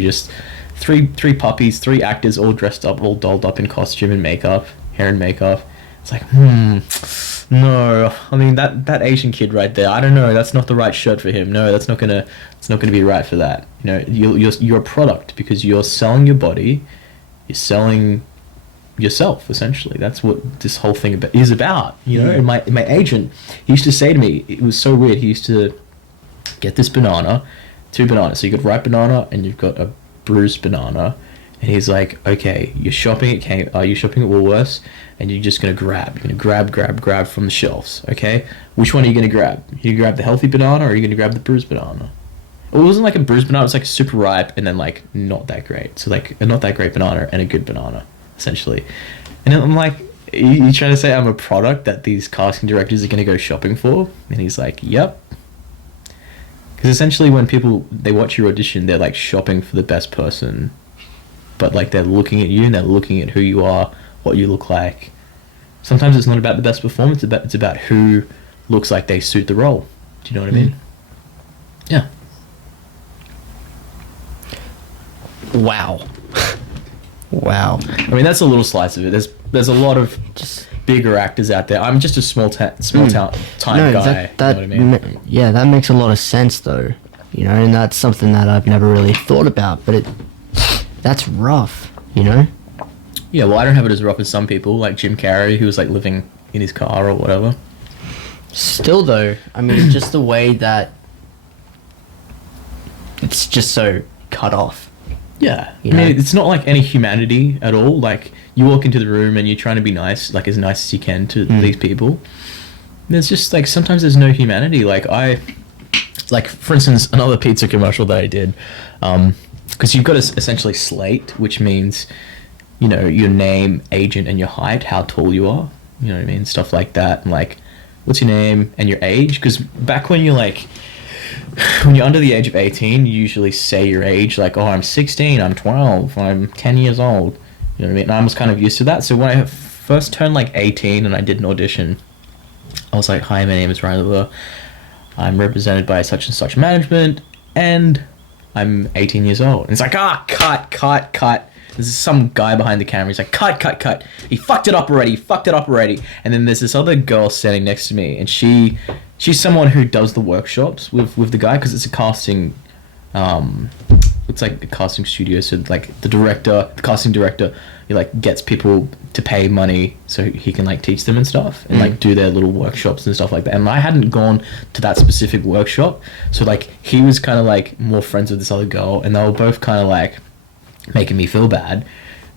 just three puppies, 3 actors all dressed up, all dolled up in costume and makeup. Hair and makeup. It's like, no. I mean, that Asian kid right there, I don't know, that's not the right shirt for him. No, it's not gonna be right for that. You know, you're a product, because you're selling your body, you're selling yourself, essentially. That's what this whole thing is about. You know, and my agent, he used to say to me, it was so weird. He used to get this banana, 2 bananas. So you got ripe banana and you've got a bruised banana. And he's like, okay, you're shopping at Woolworths, and you're just gonna grab. You're gonna grab from the shelves. Okay, which one are you gonna grab? You grab the healthy banana, or are you gonna grab the bruised banana? Well, it wasn't like a bruised banana. It was like super ripe and then like not that great. So like a not that great banana and a good banana, essentially. And I'm like, you trying to say I'm a product that these casting directors are gonna go shopping for? And he's like, yep. Because essentially, when people they watch your audition, they're like shopping for the best person. But like they're looking at you, and they're looking at who you are, what you look like. Sometimes it's not about the best performance, it's about who looks like they suit the role. Do you know what I mean? Yeah. Wow. Wow. I mean, that's a little slice of it. There's a lot of just bigger actors out there. I'm just a small time guy. That, you know what I mean? Yeah, that makes a lot of sense though. You know, and that's something that I've never really thought about, but that's rough, you know? Yeah, well, I don't have it as rough as some people, like Jim Carrey, who was like living in his car or whatever. Still though, I mean, just the way that it's just so cut off. Yeah. You know? I mean, it's not like any humanity at all. Like, you walk into the room and you're trying to be nice, like as nice as you can to these people. There's just like, sometimes there's no humanity. Like for instance, another pizza commercial that I did, because you've got to essentially slate, which means, you know, your name, agent, and your height, how tall you are. You know what I mean? Stuff like that. And like, what's your name and your age? Because back when you're like, when you're under the age of 18, you usually say your age, like, oh, I'm 16, I'm 12, I'm 10 years old. You know what I mean? And I was kind of used to that. So when I first turned like 18 and I did an audition, I was like, hi, my name is Riley. I'm represented by such and such management, and I'm 18 years old. And it's like, cut. There's some guy behind the camera. He's like, cut. He fucked it up already. And then there's this other girl standing next to me, and she's someone who does the workshops with the guy, because it's a casting, it's like a casting studio. So like the casting director, he like gets people to pay money so he can like teach them and stuff, and like do their little workshops and stuff like that. And I hadn't gone to that specific workshop, so like he was kind of like more friends with this other girl, and they were both kind of like making me feel bad.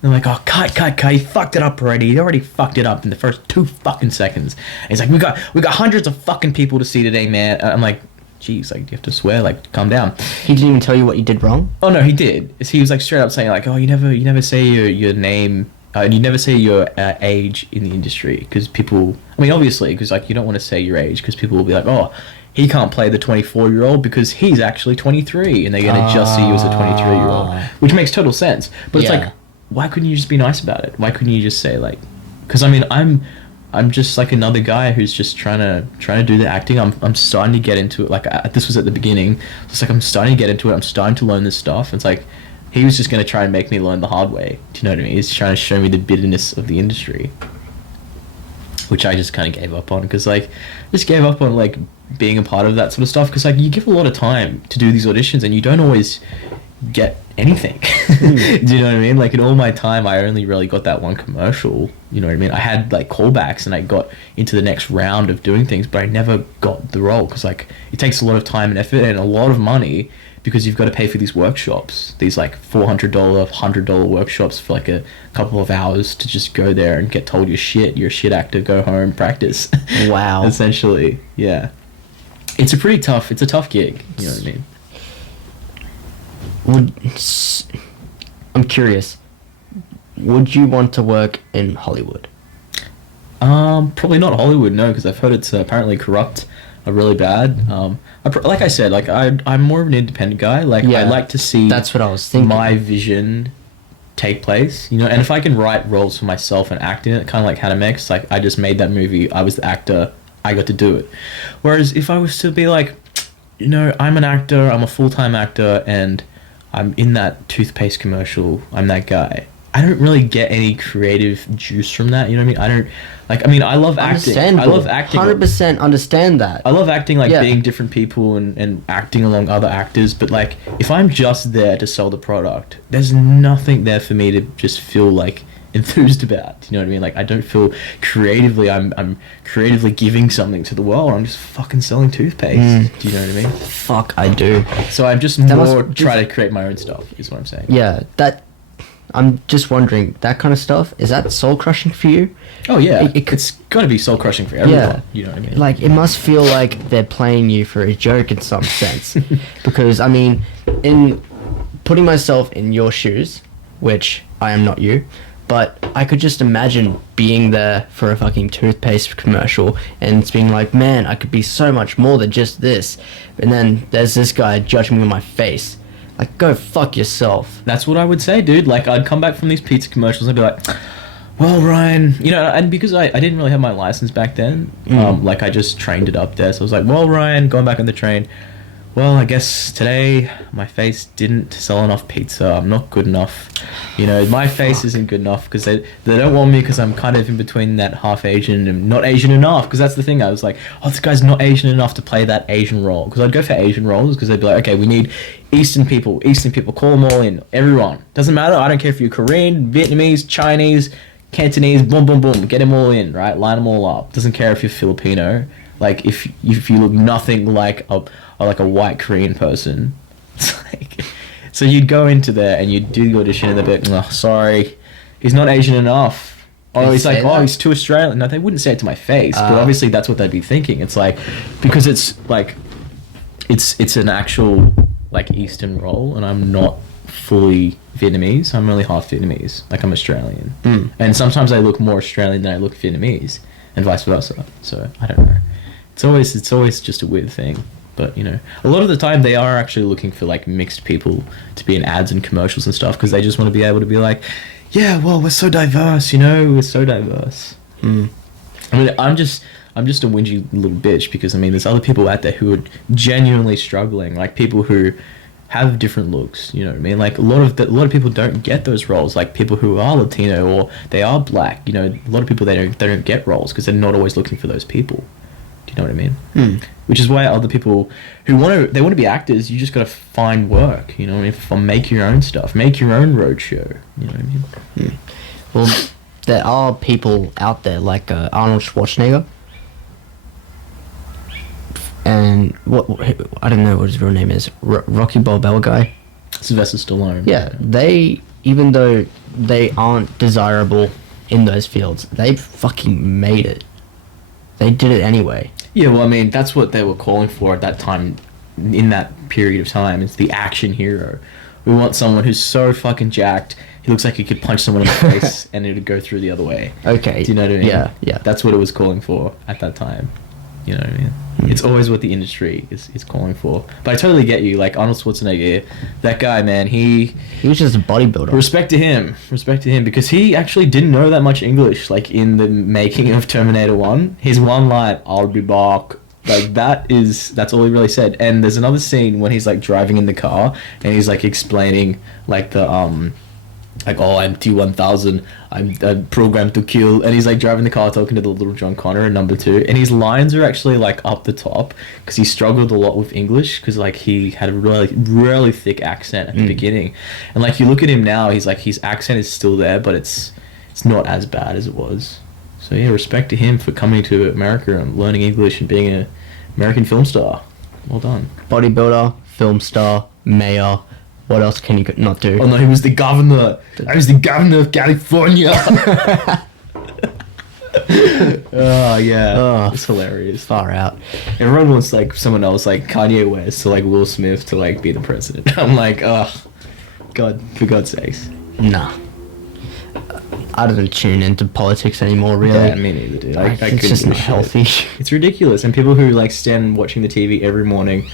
They're like, oh, cut, he fucked it up already. He already fucked it up in the first 2 fucking seconds. And he's like, we got hundreds of fucking people to see today, man. I'm like, geez, like, you have to swear, like, calm down. He didn't even tell you what you did wrong? Oh no, he did. He was like straight up saying like, oh, you never say your name, you never say your age in the industry, because people, I mean, obviously, because like you don't want to say your age, because people will be like, oh, he can't play the 24-year-old because he's actually 23, and they're gonna just see you as a 23-year-old, which makes total sense. But it's like, why couldn't you just be nice about it? Why couldn't you just say like, because I mean, I'm just like another guy who's just trying to do the acting. I'm starting to get into it. Like this was at the beginning. It's like I'm starting to get into it. I'm starting to learn this stuff. It's like he was just gonna try and make me learn the hard way. Do you know what I mean? He's trying to show me the bitterness of the industry, which I just kind of gave up on, because like just gave up on like being a part of that sort of stuff, because like you give a lot of time to do these auditions and you don't always get anything. Do you know what I mean? Like in all my time, I only really got that one commercial. You know what I mean? I had like callbacks and I got into the next round of doing things, but I never got the role because like it takes a lot of time and effort and a lot of money because you've got to pay for these workshops, these like $400, $100 workshops for like a couple of hours to just go there and get told you're a shit actor, go home, practice. Wow. Essentially, yeah. It's a tough gig. You know what I mean? I'm curious. Would you want to work in Hollywood? Probably not Hollywood, no, because I've heard it's apparently corrupt, really bad. Like I said, like I'm more of an independent guy. Like I like to see that's what I was thinking. my vision take place, you know. And if I can write roles for myself and act in it, kind of like Hanamex, like I just made that movie, I was the actor, I got to do it. Whereas if I was to be like, you know, I'm an actor, I'm a full-time actor, and I'm in that toothpaste commercial, I'm that guy. I don't really get any creative juice from that, you know what I mean? I love acting. I love acting. 100% understand that. I love acting, like being different people and acting along other actors, but like if I'm just there to sell the product, there's nothing there for me to just feel like enthused about. You know what I mean? Like I don't feel creatively I'm creatively giving something to the world. I'm just fucking selling toothpaste. Do you know what I mean? Fuck, I do. So I'm just more try to create my own stuff is what I'm saying. Yeah, I'm just wondering, that kind of stuff, is that soul crushing for you? Oh yeah, it's got to be soul crushing for everyone. Yeah. You know what I mean? Like, it must feel like they're playing you for a joke in some sense. Because, I mean, in putting myself in your shoes, which I am not you, but I could just imagine being there for a fucking toothpaste commercial and it's being like, man, I could be so much more than just this. And then there's this guy judging me on my face. Like, go fuck yourself. That's what I would say, dude. Like, I'd come back from these pizza commercials and I'd be like, well, Ryan, you know, and because I didn't really have my license back then, like, I just trained it up there. So I was like, well, Ryan, going back on the train, well, I guess today my face didn't sell enough pizza. I'm not good enough. You know, my face isn't good enough because they don't want me because I'm kind of in between that half Asian and not Asian enough. Because that's the thing. I was like, oh, this guy's not Asian enough to play that Asian role. Because I'd go for Asian roles because they'd be like, okay, we need Eastern people, call them all in. Everyone. Doesn't matter. I don't care if you're Korean, Vietnamese, Chinese, Cantonese, boom, boom, boom. Get them all in, right? Line them all up. Doesn't care if you're Filipino. Like, if you look nothing like a white Korean person. It's like, so you'd go into there and you'd do the audition and they'd be like, oh, sorry, he's not Asian enough. Or he's like, oh, he's too Australian. No, they wouldn't say it to my face, but obviously that's what they'd be thinking. It's like, because it's like, it's an actual like Eastern role and I'm not fully Vietnamese. I'm only half Vietnamese. Like I'm Australian. And sometimes I look more Australian than I look Vietnamese and vice versa. So I don't know. It's always just a weird thing. But, you know, a lot of the time they are actually looking for, like, mixed people to be in ads and commercials and stuff because they just want to be able to be like, yeah, well, we're so diverse, you know, we're so diverse. I mean, I'm just a whingy little bitch because, I mean, there's other people out there who are genuinely struggling, like people who have different looks, you know what I mean? Like, a lot of people don't get those roles, like people who are Latino or they are black, you know, a lot of people, they don't get roles because they're not always looking for those people. Do you know what I mean? Which is why other people who want to be actors, you just got to find work, you know what I mean? Make your own stuff, make your own roadshow, you know what I mean? Well, there are people out there like Arnold Schwarzenegger and what I don't know what his real name is, Rocky Balboa guy. Sylvester Stallone. Yeah, they, even though they aren't desirable in those fields, they fucking made it. They did it anyway. Yeah, well, I mean, that's what they were calling for at that time, in that period of time. It's the action hero. We want someone who's so fucking jacked, he looks like he could punch someone in the face and it would go through the other way. Okay. Do you know what I mean? Yeah. That's what it was calling for at that time. You know what I mean? It's always what the industry is calling for. But I totally get you. Like, Arnold Schwarzenegger, that guy, man, he was just a bodybuilder. Respect to him, because he actually didn't know that much English. Like, in the making of Terminator 1, his one line, I'll be back. Like, that's all he really said. And there's another scene when he's, like, driving in the car, and he's, like, explaining, like, the like, oh, I'm T-1000, I'm programmed to kill, and he's like driving the car talking to the little John Connor in number 2, and his lines are actually like up the top because he struggled a lot with English because like he had a really thick accent at the beginning, and like you look at him now, he's like his accent is still there, but it's not as bad as it was. So yeah, respect to him for coming to America and learning English and being an American film star. Well done. Bodybuilder, film star, mayor. What else can you not do? Oh no, he was the governor. I was the governor of California. Oh yeah, Oh, it's hilarious. Far out. Everyone wants like someone else, like Kanye West, to like Will Smith to like be the president. I'm like, oh, God, for God's sakes. Nah. I don't tune into politics anymore, really. Yeah, me neither, dude. I It's couldn't just give a not shit. healthy. It's ridiculous, and people who like stand watching the TV every morning.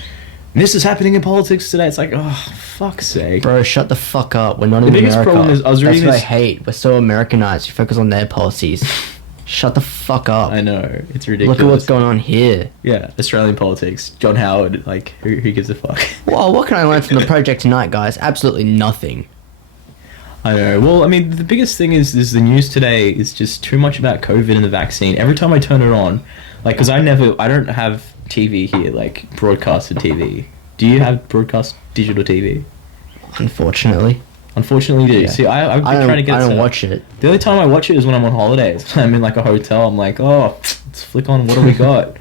This is happening in politics today. It's like, oh, fuck's sake. Bro, shut the fuck up. We're not The in biggest America. problem is I was reading That's what I this- hate. We're so Americanized. You focus on their policies. Shut the fuck up. I know, it's ridiculous. Look at what's going on here. Yeah, Australian politics. John Howard, like, who gives a fuck? Well, what can I learn from the project tonight, guys? Absolutely nothing. I know. Well, I mean, the biggest thing is the news today is just too much about COVID and the vaccine. Every time I turn it on, like, because I don't have TV here, like, broadcasted TV. Do you have broadcast digital TV? Unfortunately. Unfortunately, you do. Yeah. See, I've been trying to get I don't set up. watch it. The only time I watch it is when I'm on holidays. I'm in, like, a hotel. I'm like, oh, let's flick on, what do we got?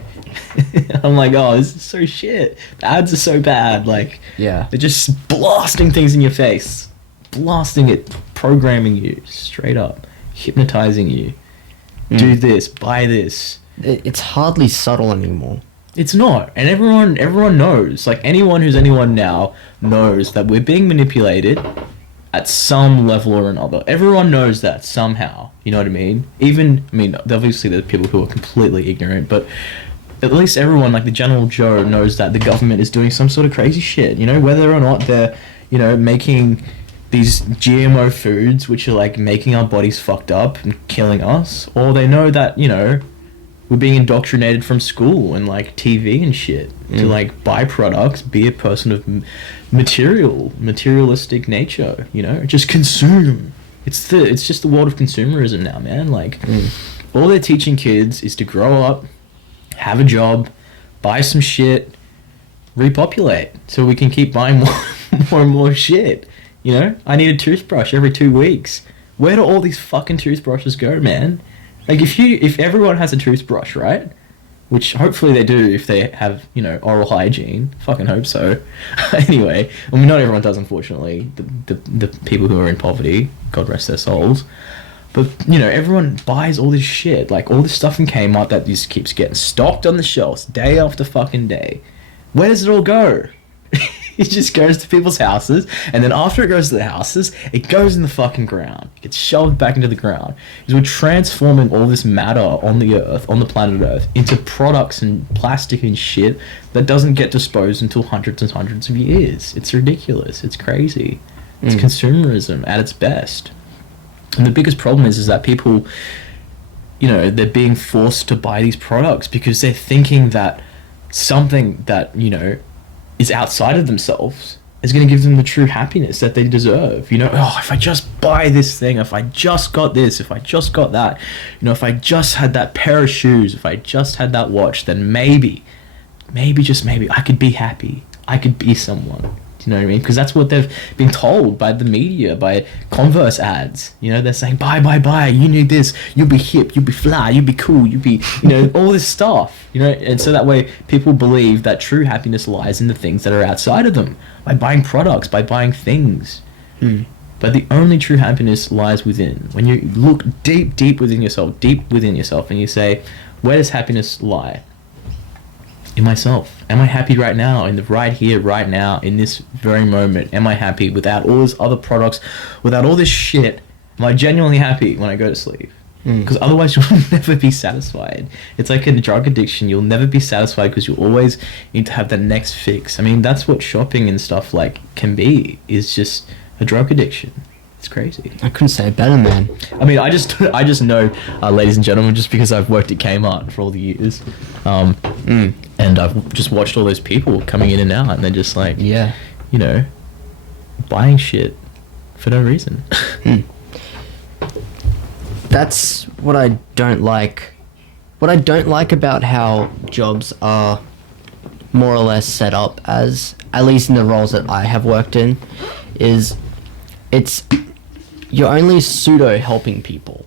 I'm like, oh, this is so shit. The ads are so bad. Like, Yeah. they're just blasting things in your face. Blasting it. Programming you. Straight up. Hypnotizing you. Do this. Buy this. It's hardly subtle anymore. It's not. And everyone knows. Like, anyone who's anyone now knows that we're being manipulated at some level or another. Everyone knows that somehow. You know what I mean? Obviously there are people who are completely ignorant, but at least everyone, like the general Joe, knows that the government is doing some sort of crazy shit, you know, whether or not they're, you know, making these GMO foods which are like making our bodies fucked up and killing us, or they know that, you know, we're being indoctrinated from school and like TV and shit to like buy products, be a person of materialistic nature, you know, just consume. It's just the world of consumerism now, man. Like, all they're teaching kids is to grow up, have a job, buy some shit, repopulate, so we can keep buying more and more shit. You know, I need a toothbrush every 2 weeks. Where do all these fucking toothbrushes go, man? Like, if everyone has a toothbrush, right? Which hopefully they do if they have, you know, oral hygiene. Fucking hope so. Anyway, I mean, not everyone does, unfortunately. The people who are in poverty, God rest their souls. But, you know, everyone buys all this shit. Like, all this stuff in Kmart that just keeps getting stocked on the shelves day after fucking day. Where does it all go? It just goes to people's houses, and then after it goes to the houses, it goes in the fucking ground. It gets shoved back into the ground. Because we're transforming all this matter on the earth, on the planet Earth, into products and plastic and shit that doesn't get disposed until hundreds and hundreds of years. It's ridiculous. It's crazy. It's consumerism at its best. And the biggest problem is that people, you know, they're being forced to buy these products because they're thinking that something that, you know, is outside of themselves is going to give them the true happiness that they deserve. You know, oh, if I just buy this thing, if I just got this, if I just got that, you know, if I just had that pair of shoes, if I just had that watch, then maybe, just maybe, I could be happy. I could be someone. Do you know what I mean? Because that's what they've been told by the media, by Converse ads. You know, they're saying, buy, you need this, you'll be hip, you'll be fly, you'll be cool, you'll be, you know, all this stuff. You know, and so that way people believe that true happiness lies in the things that are outside of them, by buying products, by buying things. But the only true happiness lies within. When you look deep within yourself, and you say, where does happiness lie? In myself. Am I happy right now, in the right here, right now, in this very moment? Am I happy without all these other products, without all this shit? Am I genuinely happy when I go to sleep? Because otherwise you'll never be satisfied. It's like a drug addiction. You'll never be satisfied because you always need to have the next fix. I mean, that's what shopping and stuff like can be, is just a drug addiction. It's crazy. I couldn't say it better, man. I mean, I just know, ladies and gentlemen, just because I've worked at Kmart for all the years, and I've just watched all those people coming in and out, and they're just like, Yeah. you know, buying shit for no reason. That's what I don't like. What I don't like about how jobs are more or less set up as, at least in the roles that I have worked in, is you're only pseudo helping people,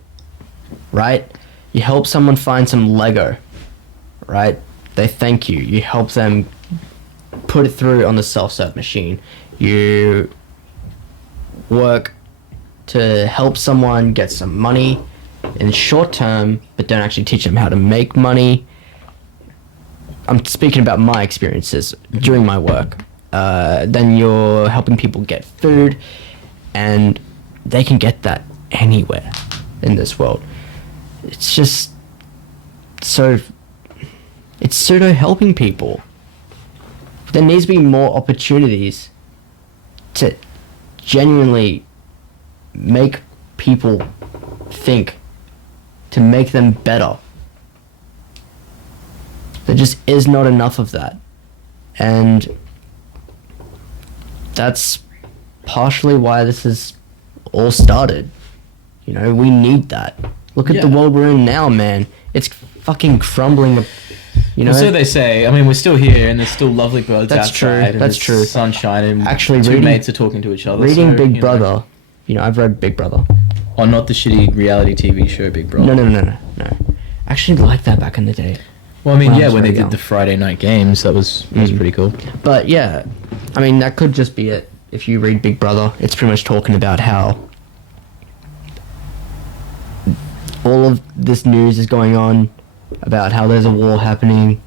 right? You help someone find some Lego, right? They thank you. You help them put it through on the self-serve machine. You work to help someone get some money in the short term, but don't actually teach them how to make money. I'm speaking about my experiences during my work. Then you're helping people get food, and they can get that anywhere in this world. It's just so... It's pseudo helping people. There needs to be more opportunities to genuinely make people think, to make them better. There just is not enough of that. And that's partially why this is all started. You know, we need that. Look at the world we're in now, man. It's fucking crumbling. You know, well, so they say. I mean, we're still here, and there's still lovely birds that's outside. true. And That's there's true. sunshine, and actually, two reading, mates are talking to each other. Reading so, Big you Brother. know. You know, I've read Big Brother. Oh, not the shitty reality TV show Big Brother. No. I actually liked that back in the day. Well, I mean, when I yeah, was when they very did young. the Friday night games, that was pretty cool. But yeah, I mean, that could just be it. If you read Big Brother, it's pretty much talking about how all of this news is going on about how there's a war happening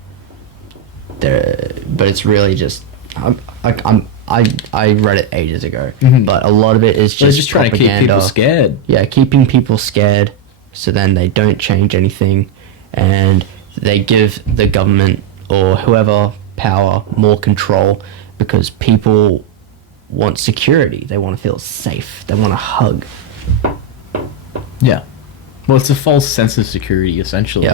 there, but it's really just I read it ages ago, but a lot of it is They're just just trying to keep propaganda. people scared. Yeah, keeping people scared, so then they don't change anything, and they give the government or whoever power more control, because people want security. They want to feel safe. They want a hug. Yeah. Well, it's a false sense of security, essentially. Yeah.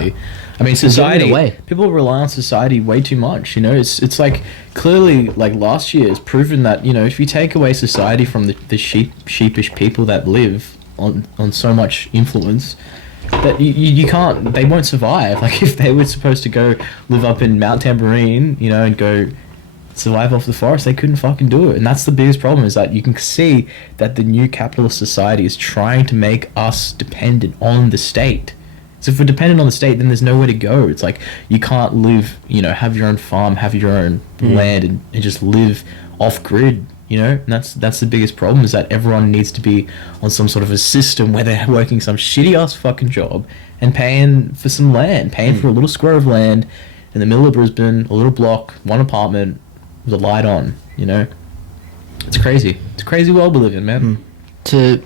I mean, It's giving it society. away. People rely on society way too much. You know, it's like clearly, like last year, it's proven that, you know, if you take away society from the sheepish people that live on so much influence, that you can't. They won't survive. Like if they were supposed to go live up in Mount Tambourine, you know, and go survive off the forest, they couldn't fucking do it. And that's the biggest problem, is that you can see that the new capitalist society is trying to make us dependent on the state. So if we're dependent on the state, then there's nowhere to go. It's like you can't live, you know, have your own farm, have your own land, and just live off grid, you know. And that's the biggest problem, is that everyone needs to be on some sort of a system where they're working some shitty ass fucking job and paying for some land, paying for a little square of land in the middle of Brisbane, a little block, one apartment with a light on, you know. It's crazy. It's a crazy world we live in, man. To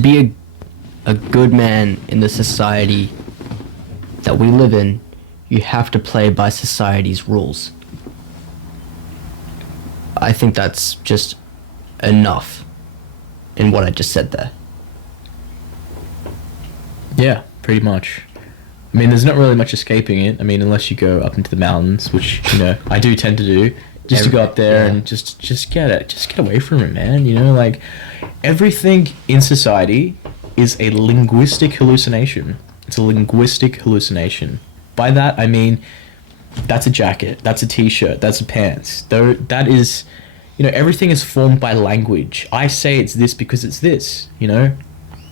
be a good man in the society that we live in, you have to play by society's rules. I think that's just enough in what I just said there. Yeah, pretty much. I mean, there's not really much escaping it. I mean, unless you go up into the mountains, which, you know, I do tend to do, just to go up there and just get away from it, man. You know, like everything in society is a linguistic hallucination. It's a linguistic hallucination. By that I mean, that's a jacket, that's a t-shirt, that's a pants. Though that is, you know, everything is formed by language. I say it's this because it's this, you know.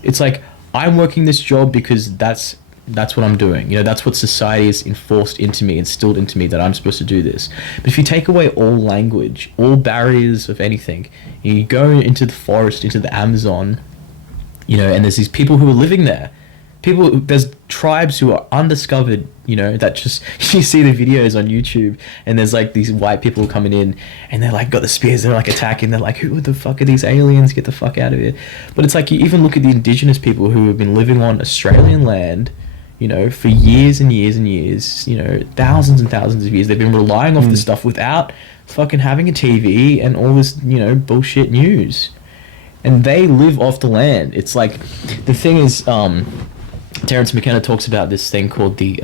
It's like I'm working this job because that's what I'm doing. You know, that's what society has enforced into me, instilled into me, that I'm supposed to do this. But if you take away all language, all barriers of anything, you go into the forest, into the Amazon, you know, and there's these people who are living there. There's tribes who are undiscovered, you know, that just, you see the videos on YouTube, and there's like these white people coming in, and they're like got the spears, they're like attacking, they're like, who the fuck are these aliens? Get the fuck out of here. But it's like, you even look at the indigenous people who have been living on Australian land, you know, for years and years and years, you know, thousands and thousands of years. They've been relying off this stuff without fucking having a TV and all this, you know, bullshit news. And they live off the land. It's like, the thing is, Terence McKenna talks about this thing called the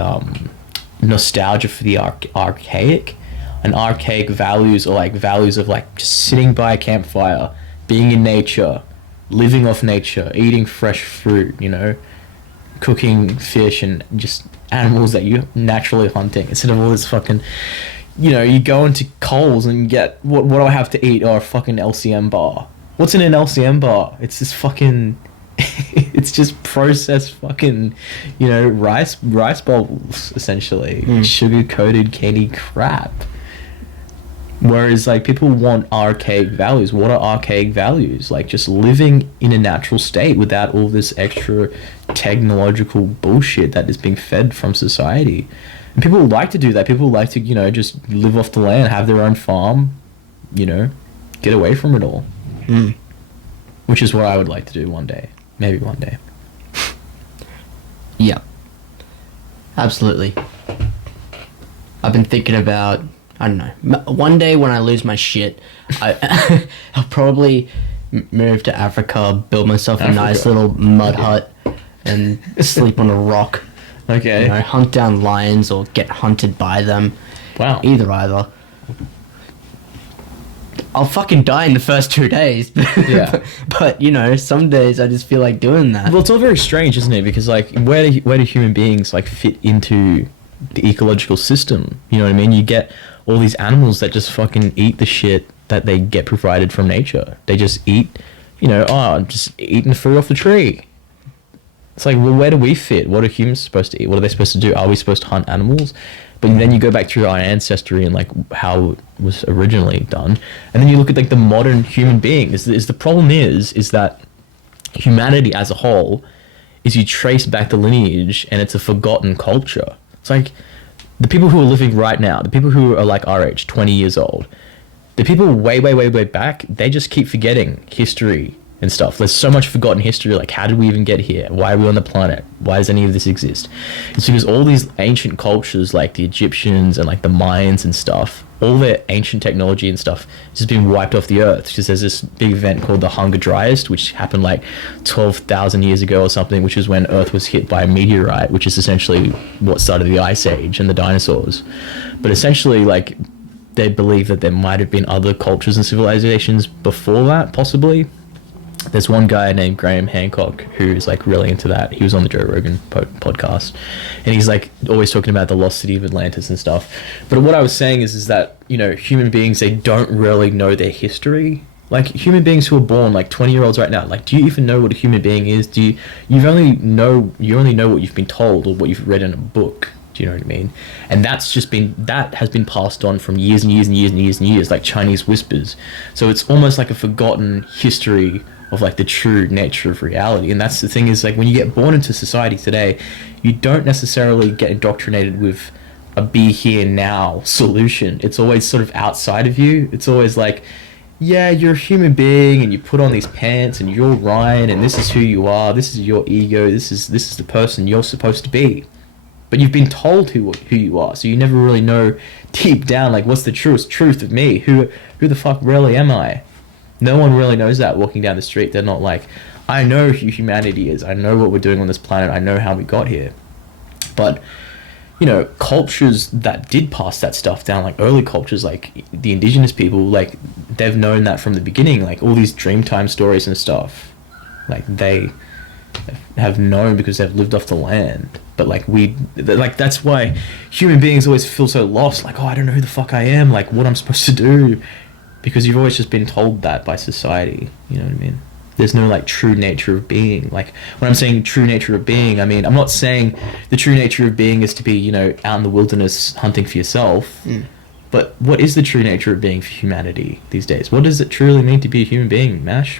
nostalgia for the archaic. And archaic values are like values of like just sitting by a campfire, being in nature, living off nature, eating fresh fruit, cooking fish and just animals that you're naturally hunting instead of all this fucking, you go into Coles and you get, what do I have to eat? Oh, a fucking LCM bar. What's in an LCM bar? It's this fucking, it's just processed fucking, rice bowls, essentially. Sugar-coated candy crap. Whereas, like, people want archaic values. What are archaic values? Like, just living in a natural state without all this extra technological bullshit that is being fed from society. And people like to do that. People like to, just live off the land, have their own farm, get away from it all. Which is what I would like to do one day. Maybe one day. Yeah. Absolutely. I've been thinking about, I don't know, one day when I lose my shit, I'll probably move to Africa, build myself a nice little mud hut, and sleep on a rock. Okay. Hunt down lions or get hunted by them. Wow. Either. I'll fucking die in the first 2 days. Yeah. But, some days I just feel like doing that. Well, it's all very strange, isn't it? Because, like, where do human beings, like, fit into the ecological system? You know what I mean? You get all these animals that just fucking eat the shit that they get provided from nature. They just eat, just eating food off the tree. It's like, well, where do we fit? What are humans supposed to eat? What are they supposed to do? Are we supposed to hunt animals? But then you go back to our ancestry and, like, how it was originally done. And then you look at, like, the modern human being. Is the problem is that humanity as a whole is you trace back the lineage and it's a forgotten culture. It's like the people who are living right now, the people who are like our age, 20 years old, the people way, way, way, way back, they just keep forgetting history and stuff. There's so much forgotten history, like, how did we even get here? Why are we on the planet? Why does any of this exist? It's because all these ancient cultures, like the Egyptians and, like, the Mayans and stuff, all their ancient technology and stuff has just been wiped off the earth. Because there's this big event called the Hunger Dryas, which happened, like, 12,000 years ago or something, which is when Earth was hit by a meteorite, which is essentially what started the Ice Age and the dinosaurs. But essentially, like, they believe that there might have been other cultures and civilizations before that, possibly. There's one guy named Graham Hancock who's, like, really into that. He was on the Joe Rogan podcast, and he's, like, always talking about the lost city of Atlantis and stuff. But what I was saying is that, human beings, they don't really know their history. Like, human beings who are born, like, 20-year-olds right now, like, do you even know what a human being is? You only know what you've been told or what you've read in a book. Do you know what I mean? And that has been passed on from years and years and years and years and years, like Chinese whispers. So it's almost like a forgotten history of, like, the true nature of reality. And that's the thing, is, like, when you get born into society today, you don't necessarily get indoctrinated with a be here now solution. It's always sort of outside of you. It's always like, yeah, you're a human being and you put on these pants and you're Ryan and this is who you are, this is your ego, this is the person you're supposed to be. But you've been told who you are, so you never really know deep down, like, what's the truth of me? Who the fuck really am I? No one really knows that walking down the street. They're not like, I know who humanity is. I know what we're doing on this planet. I know how we got here. But, cultures that did pass that stuff down, like early cultures, like the indigenous people, like, they've known that from the beginning. Like, all these Dreamtime stories and stuff, like, they have known because they've lived off the land. But, like, that's why human beings always feel so lost. Like, oh, I don't know who the fuck I am. Like, what I'm supposed to do. Because you've always just been told that by society, you know what I mean? There's no, like, true nature of being. Like, when I'm saying true nature of being, I mean, I'm not saying the true nature of being is to be, out in the wilderness hunting for yourself. But what is the true nature of being for humanity these days? What does it truly mean to be a human being, Mash?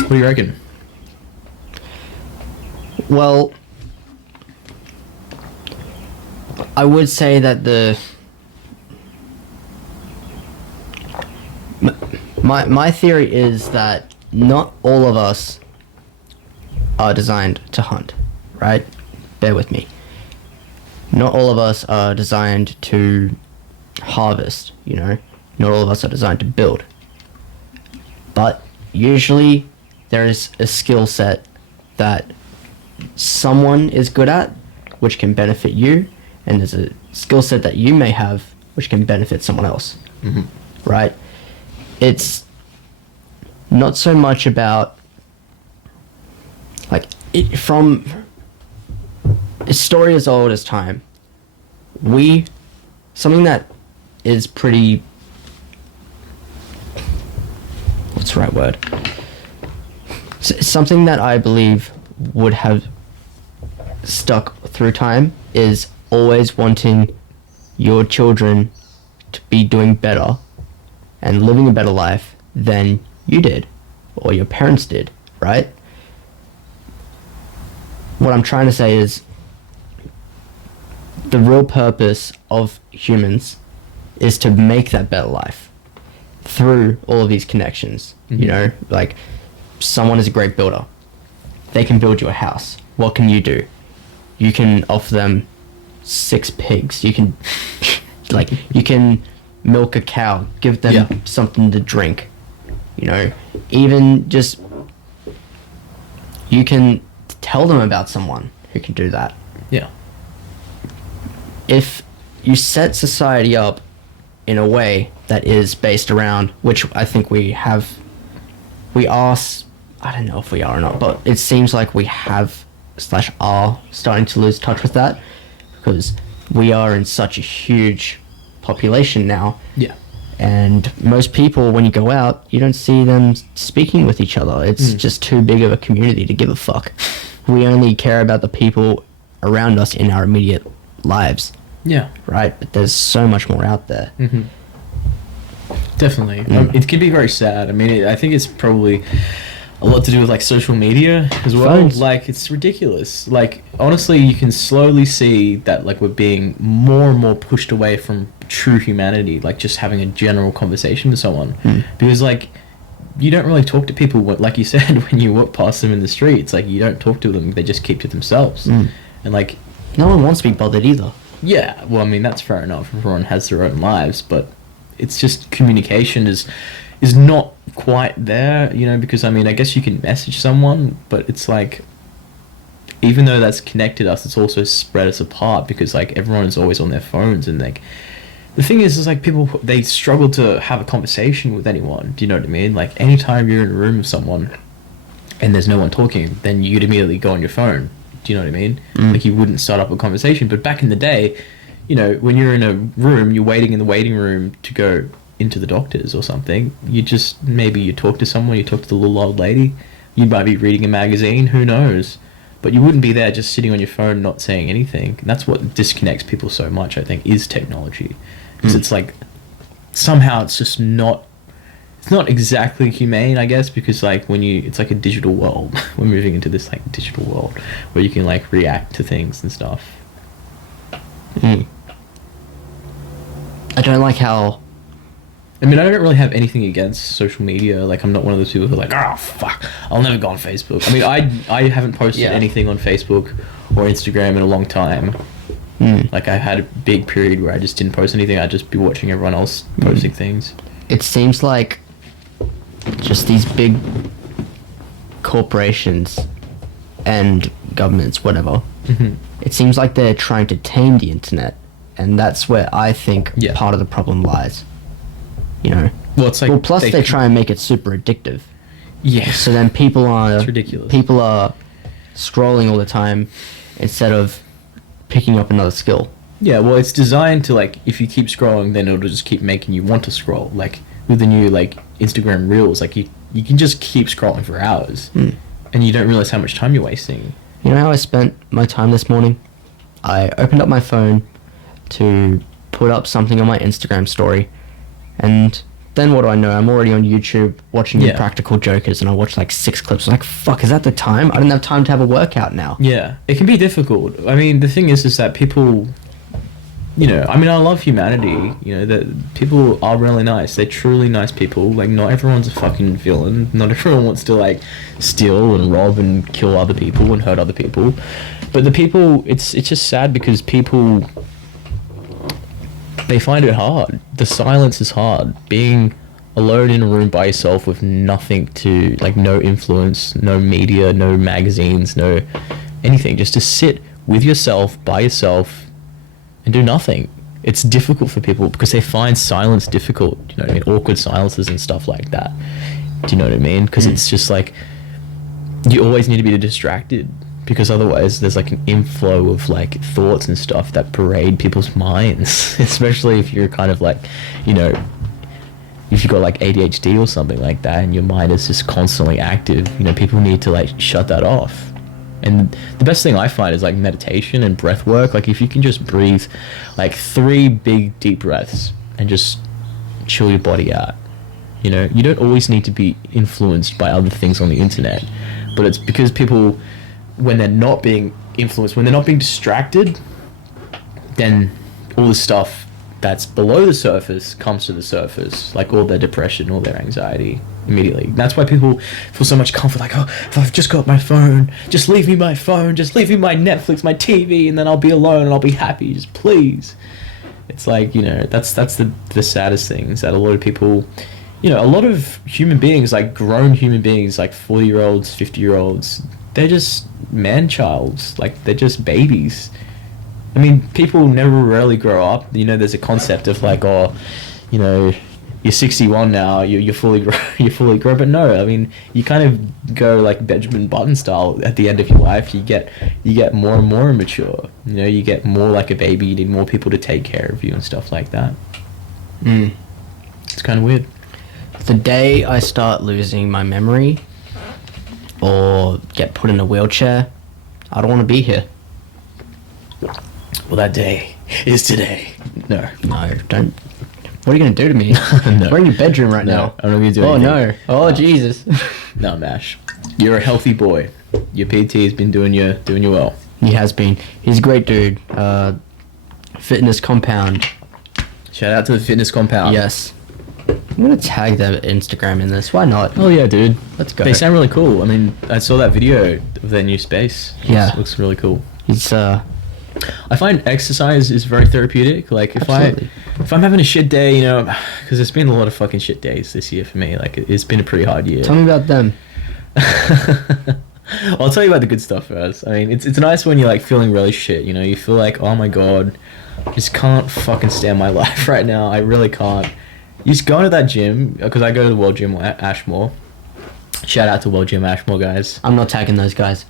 What do you reckon? Well, I would say that my theory is that not all of us are designed to hunt, right? Bear with me. Not all of us are designed to harvest, Not all of us are designed to build. But usually there is a skill set that someone is good at, which can benefit you, and there's a skill set that you may have, which can benefit someone else, right? it's not so much about like from a story as old as time. Something that is pretty, what's the right word? Something that I believe would have stuck through time is always wanting your children to be doing better and living a better life than you did or your parents did, right? What I'm trying to say is the real purpose of humans is to make that better life through all of these connections. Mm-hmm. You know, like someone is a great builder. They can build you a house. What can you do? You can offer them 6 pigs. You can you can milk a cow, give them something to drink. You know, even just you can tell them about someone who can do that. Yeah. If you set society up in a way that is based around, which I think I don't know if we are or not, but it seems like we have / are starting to lose touch with that because we are in such a huge population now. Yeah. And most people, when you go out, you don't see them speaking with each other. It's just too big of a community to give a fuck. We only care about the people around us in our immediate lives. Yeah. Right? But there's so much more out there. Mm-hmm. Definitely. It can be very sad. I mean, I think it's probably a lot to do with like social media as well. Phones. Like, it's ridiculous. Like, honestly, you can slowly see that like we're being more and more pushed away from true humanity, like just having a general conversation with someone. Because like you don't really talk to people, like you said, when you walk past them in the street. It's like you don't talk to them, they just keep to themselves. And like no one wants to be bothered either. Yeah, well, I mean, that's fair enough. Everyone has their own lives, but it's just communication is not quite there, you know, because, I mean, I guess you can message someone, but it's like, even though that's connected us, it's also spread us apart because, like, everyone is always on their phones and, like, the thing is like, people, they struggle to have a conversation with anyone, do you know what I mean? Like, anytime you're in a room with someone and there's no one talking, then you'd immediately go on your phone. Do you know what I mean? Like, you wouldn't start up a conversation. But back in the day, you know, when you're in a room, you're waiting in the waiting room to go into the doctor's or something, you talk to someone, you talk to the little old lady, you might be reading a magazine, who knows? But you wouldn't be there just sitting on your phone not saying anything. And that's what disconnects people so much, I think, is technology. Because it's like, somehow it's just not... It's not exactly humane, I guess, because like it's like a digital world. We're moving into this like digital world where you can like react to things and stuff. I don't like how... I mean, I don't really have anything against social media. Like, I'm not one of those people who are like, oh, fuck, I'll never go on Facebook. I mean, I haven't posted anything on Facebook or Instagram in a long time. Like, I had a big period where I just didn't post anything. I'd just be watching everyone else posting things. It seems like just these big corporations and governments, whatever, it seems like they're trying to tame the internet, and that's where I think part of the problem lies. You know, well, it's like plus they try and make it super addictive. Yeah. So then it's ridiculous. People are scrolling all the time instead of picking up another skill. Yeah, well, it's designed to, like, if you keep scrolling, then it'll just keep making you want to scroll. Like, with the new, like, Instagram Reels, like, you can just keep scrolling for hours, and you don't realize how much time you're wasting. You know how I spent my time this morning? I opened up my phone to put up something on my Instagram story, and then what do I know? I'm already on YouTube watching the Practical Jokers, and I watched like 6 clips. I was like, fuck, is that the time? I don't have time to have a workout now. Yeah, it can be difficult. I mean, the thing is that people... You know, I mean, I love humanity, you know, that people are really nice. They're truly nice people. Like, not everyone's a fucking villain. Not everyone wants to, like, steal and rob and kill other people and hurt other people. But the people, it's just sad because people, they find it hard. The silence is hard. Being alone in a room by yourself with nothing to, like, no influence, no media, no magazines, no anything. Just to sit with yourself, by yourself, and do nothing. it's difficult for people because they find silence difficult. You know what I mean? Awkward silences and stuff like that. Do you know what I mean? Because it's just like you always need to be distracted, because otherwise there's like an inflow of like thoughts and stuff that parade people's minds, especially if you're kind of like, you know, if you've got like ADHD or something like that and your mind is just constantly active. You know, people need to like shut that off. And the best thing I find is like meditation and breath work. Like if you can just breathe like 3 big deep breaths and just chill your body out. You know, you don't always need to be influenced by other things on the internet, but it's because people, when they're not being influenced, when they're not being distracted, then all the stuff that's below the surface comes to the surface, like all their depression, all their anxiety immediately. That's why people feel so much comfort, like, oh, if I've just got my phone, just leave me my phone, just leave me my Netflix, my TV, and then I'll be alone and I'll be happy, just please. It's like, you know, that's the saddest thing, is that a lot of people, you know, a lot of human beings, like grown human beings, like 40-year-olds, 50-year-olds, they're just man-childs, like they're just babies. I mean, people never rarely grow up. You know, there's a concept of like, oh, you know, you're 61 now, you're fully grown. But no, I mean, you kind of go like Benjamin Button style at the end of your life. You get more and more immature. You know, you get more like a baby. You need more people to take care of you and stuff like that. It's kind of weird. The day I start losing my memory or get put in a wheelchair, I don't want to be here. Well, that day is today. No, don't. What are you going to do to me? No. We're in your bedroom right now. I'm not going to do Oh, anything. no. Oh, Jesus. No, Mash. You're a healthy boy. Your PT has been doing you well. He has been. He's a great dude. Fitness Compound. Shout out to the Fitness Compound. Yes. I'm going to tag their Instagram in this. Why not? Oh, yeah, dude. Let's go. They sound really cool. I mean, I saw that video of their new space. Yeah. Looks really cool. He's, I find exercise is very therapeutic. Like if I'm having a shit day, you know, because there's been a lot of fucking shit days this year for me. Like it's been a pretty hard year. Tell me about them. I'll tell you about the good stuff first. I mean, it's nice when you're like feeling really shit. You know, you feel like, oh my god, I just can't fucking stand my life right now. I really can't. You just go into that gym, because I go to the World Gym Ashmore. Shout out to World Gym Ashmore, guys. I'm not tagging those guys.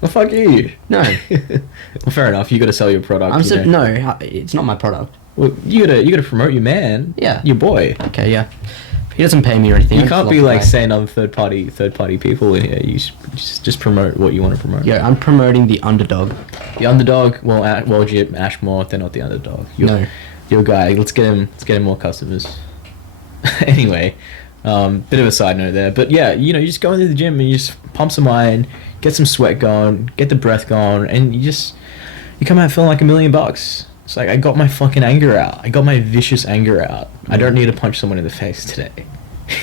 Well, fuck you. No. Well, fair enough. You got to sell your product. No, it's not my product. Well, you gotta promote your man. Yeah. Your boy. Okay, yeah. He doesn't pay me or anything. You can't be like saying other third party people in here. You just promote what you want to promote. Yeah, I'm promoting the underdog. The underdog. Well, Jim Ashmore, they're not the underdog. No. Your guy. Let's get him more customers. Anyway, bit of a side note there, but yeah, you know, you just go into the gym and you just pump some iron, get some sweat going, get the breath going, and you come out feeling like $1 million. It's like, I got my fucking anger out. I got my vicious anger out. I don't need to punch someone in the face today.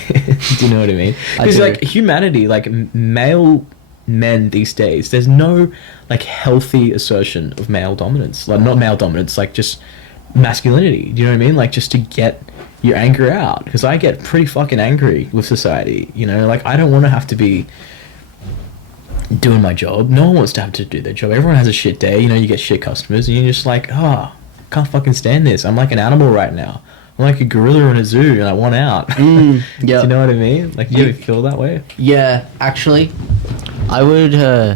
Do you know what I mean? Because like humanity, like male men these days, there's no like healthy assertion of male dominance. Like not male dominance, like just masculinity. Do you know what I mean? Like just to get your anger out. Because I get pretty fucking angry with society. You know, like I don't want to have to be doing my job. No one wants to have to do their job. Everyone has a shit day. You know, you get shit customers and you're just like, can't fucking stand this. I'm like an animal right now. I'm like a gorilla in a zoo and I want out. Yeah. Do you know what I mean? Like, do you ever feel that way? Yeah, actually, I would,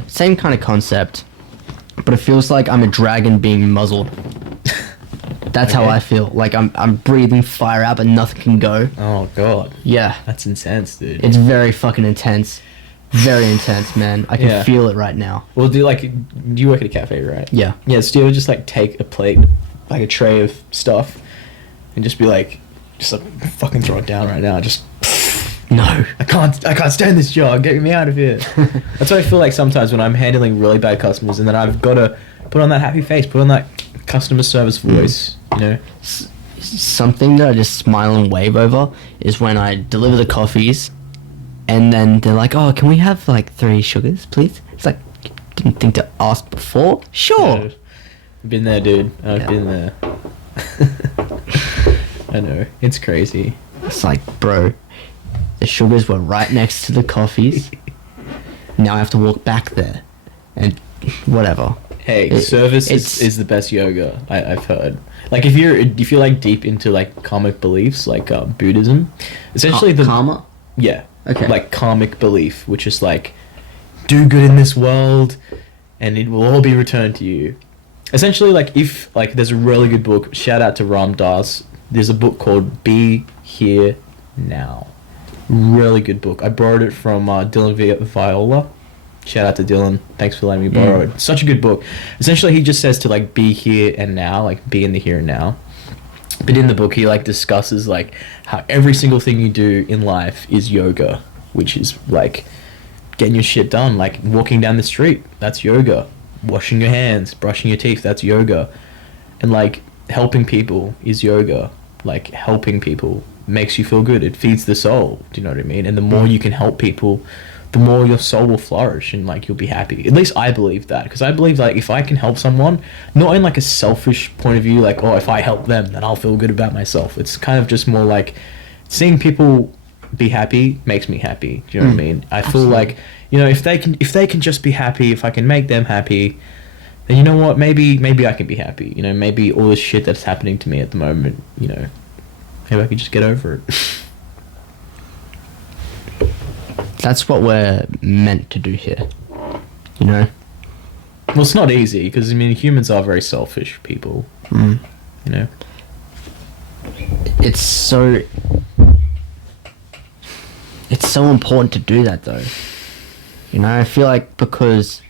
same kind of concept, but it feels like I'm a dragon being muzzled. That's how I feel. Like I'm breathing fire out, but nothing can go. Oh god. Yeah. That's intense, dude. It's very fucking intense. Very intense, man. I can feel it right now. Well, do you work at a cafe, right? Yeah. Yeah, so do you ever just like take a plate, like a tray of stuff, and just be like, fucking throw it down right now, just... No. I can't stand this job, get me out of here. That's what I feel like sometimes when I'm handling really bad customers, and then I've got to put on that happy face, put on that customer service voice, you know? Something that I just smile and wave over is when I deliver the coffees, and then they're like, oh, can we have like 3 sugars, please? It's like, didn't think to ask before? Sure. Yeah. Been there, dude. I've been there. I know. It's crazy. It's like, bro, the sugars were right next to the coffees. Now I have to walk back there. And whatever. Hey, service is the best yoga I've heard. Like if you're like deep into like karmic beliefs, like Buddhism, essentially karma. Yeah. Okay. Like karmic belief, which is like do good in this world and it will all be returned to you. Essentially, like if like there's a really good book, shout out to Ram Dass. There's a book called Be Here Now. Really good book. I borrowed it from Dylan Viola. Shout out to Dylan. Thanks for letting me borrow it. Such a good book. Essentially, he just says to like be here and now, like be in the here and now. But in the book, he like discusses like how every single thing you do in life is yoga, which is like getting your shit done, like walking down the street, that's yoga. Washing your hands, brushing your teeth, that's yoga. And like helping people is yoga. Like helping people makes you feel good. It feeds the soul. Do you know what I mean? And the more you can help people, the more your soul will flourish and like you'll be happy. At least I believe that, because I believe like if I can help someone, not in like a selfish point of view, like oh if I help them then I'll feel good about myself. It's kind of just more like seeing people be happy makes me happy. Do you know what I mean? I feel like, you know, if they can just be happy, if I can make them happy, then you know what, maybe I can be happy. You know, maybe all this shit that's happening to me at the moment, you know, maybe I can just get over it. That's what we're meant to do here, you know? Well, it's not easy, because, I mean, humans are very selfish people, you know? It's so important to do that, though. You know, I feel like because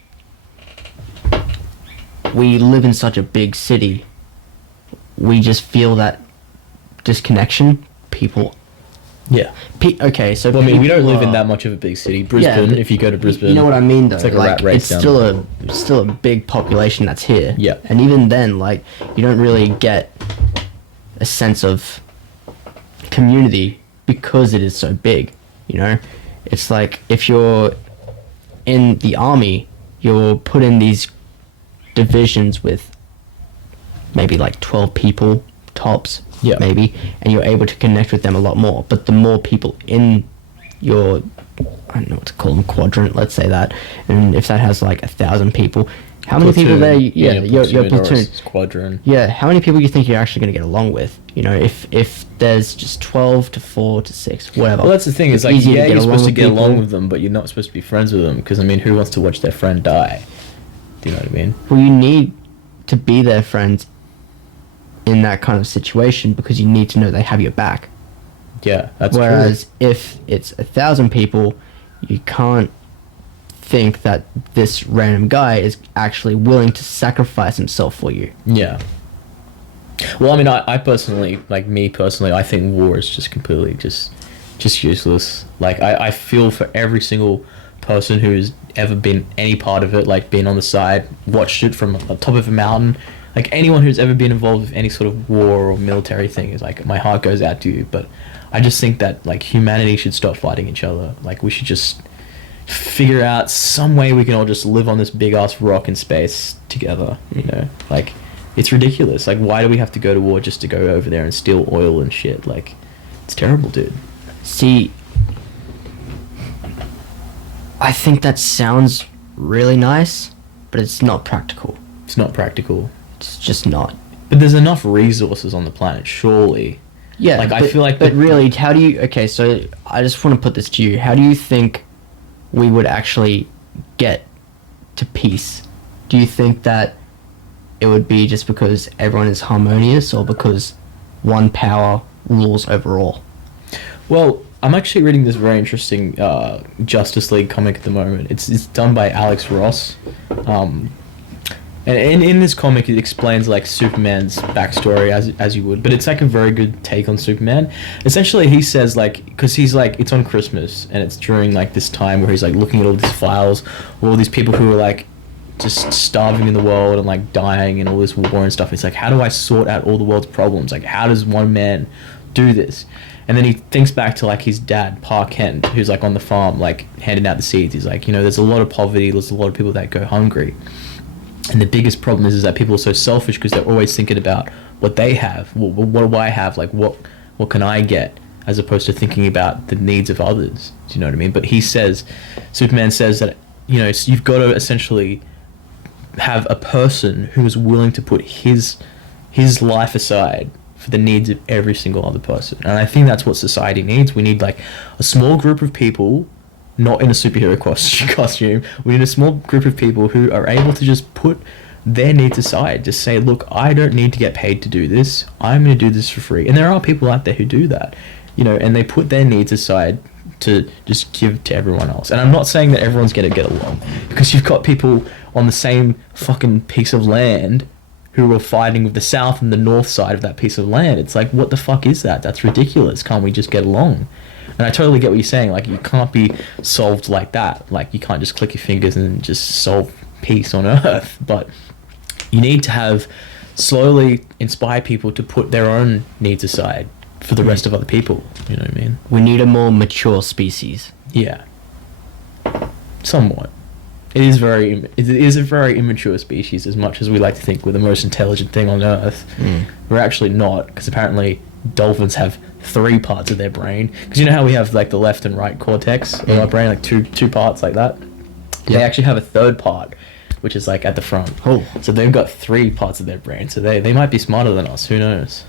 we live in such a big city, we just feel that disconnection. People... Yeah. Okay, so well, I mean, we don't live in that much of a big city. Brisbane, if you go to Brisbane, you know what I mean, though. It's like a rat race. It's still a big population that's here. Yeah. And even then, like, you don't really get a sense of community because it is so big. You know, it's like if you're in the army, you're put in these divisions with maybe like 12 people tops. Yeah. Maybe, and you're able to connect with them a lot more. But the more people in your, I don't know what to call them, quadrant, let's say that, and if that has like 1,000 people, how many people there? Yeah, your platoon. Squadron. Yeah, how many people do you think you're actually going to get along with? You know, if there's just 12 to 4 to 6, whatever. Well, that's the thing. It's like, yeah, you're supposed to get along with them, but you're not supposed to be friends with them, because, I mean, who wants to watch their friend die? Do you know what I mean? Well, you need to be their friends in that kind of situation, because you need to know they have your back. Yeah, that's Whereas true. if it's 1,000 people, you can't think that this random guy is actually willing to sacrifice himself for you. Yeah. Well, I mean, I personally, like me personally, I think war is just completely just useless. Like, I feel for every single person who's ever been any part of it, like been on the side, watched it from the top of a mountain. Like, anyone who's ever been involved with any sort of war or military thing is like, my heart goes out to you. But I just think that, like, humanity should stop fighting each other. Like, we should just figure out some way we can all just live on this big ass rock in space together, you know? Like, it's ridiculous. Like, why do we have to go to war just to go over there and steal oil and shit? Like, it's terrible, dude. See, I think that sounds really nice, but it's not practical. It's not practical. It's just not. But there's enough resources on the planet, surely. Yeah, like, I feel like... But really, how do you... Okay, so I just want to put this to you. How do you think we would actually get to peace? Do you think that it would be just because everyone is harmonious, or because one power rules over all? Well, I'm actually reading this very interesting Justice League comic at the moment. It's done by Alex Ross. And in this comic, it explains, like, Superman's backstory as you would. But it's, like, a very good take on Superman. Essentially, he says, like... Because he's, like... It's on Christmas. And it's during, like, this time where he's, like, looking at all these files. All these people who are, like, just starving in the world and, like, dying and all this war and stuff. It's like, how do I sort out all the world's problems? Like, how does one man do this? And then he thinks back to, like, his dad, Pa Kent, who's, like, on the farm, like, handing out the seeds. He's like, you know, there's a lot of poverty. There's a lot of people that go hungry. And the biggest problem is that people are so selfish because they're always thinking about what they have. What do I have? Like, what can I get? As opposed to thinking about the needs of others. Do you know what I mean? But he says, Superman says that, you know, you've got to essentially have a person who is willing to put his life aside for the needs of every single other person. And I think that's what society needs. We need like a small group of people, not in a superhero costume. We need a small group of people who are able to just put their needs aside. Just say, look, I don't need to get paid to do this. I'm going to do this for free. And there are people out there who do that, you know, and they put their needs aside to just give to everyone else. And I'm not saying that everyone's going to get along, because you've got people on the same fucking piece of land who are fighting with the south and the north side of that piece of land. It's like, what the fuck is that? That's ridiculous. Can't we just get along? And I totally get what you're saying. Like, you can't be solved like that. Like, you can't just click your fingers and just solve peace on Earth. But you need to have slowly inspire people to put their own needs aside for the rest of other people. You know what I mean? We need a more mature species. Yeah. Somewhat. It is a very immature species, as much as we like to think we're the most intelligent thing on Earth. We're actually not, because apparently dolphins have 3 parts of their brain. Because you know how we have like the left and right cortex in our brain, like two parts like that? Yeah. They actually have a 3rd part, which is like at the front. Oh. So they've got 3 parts of their brain. So they might be smarter than us. Who knows?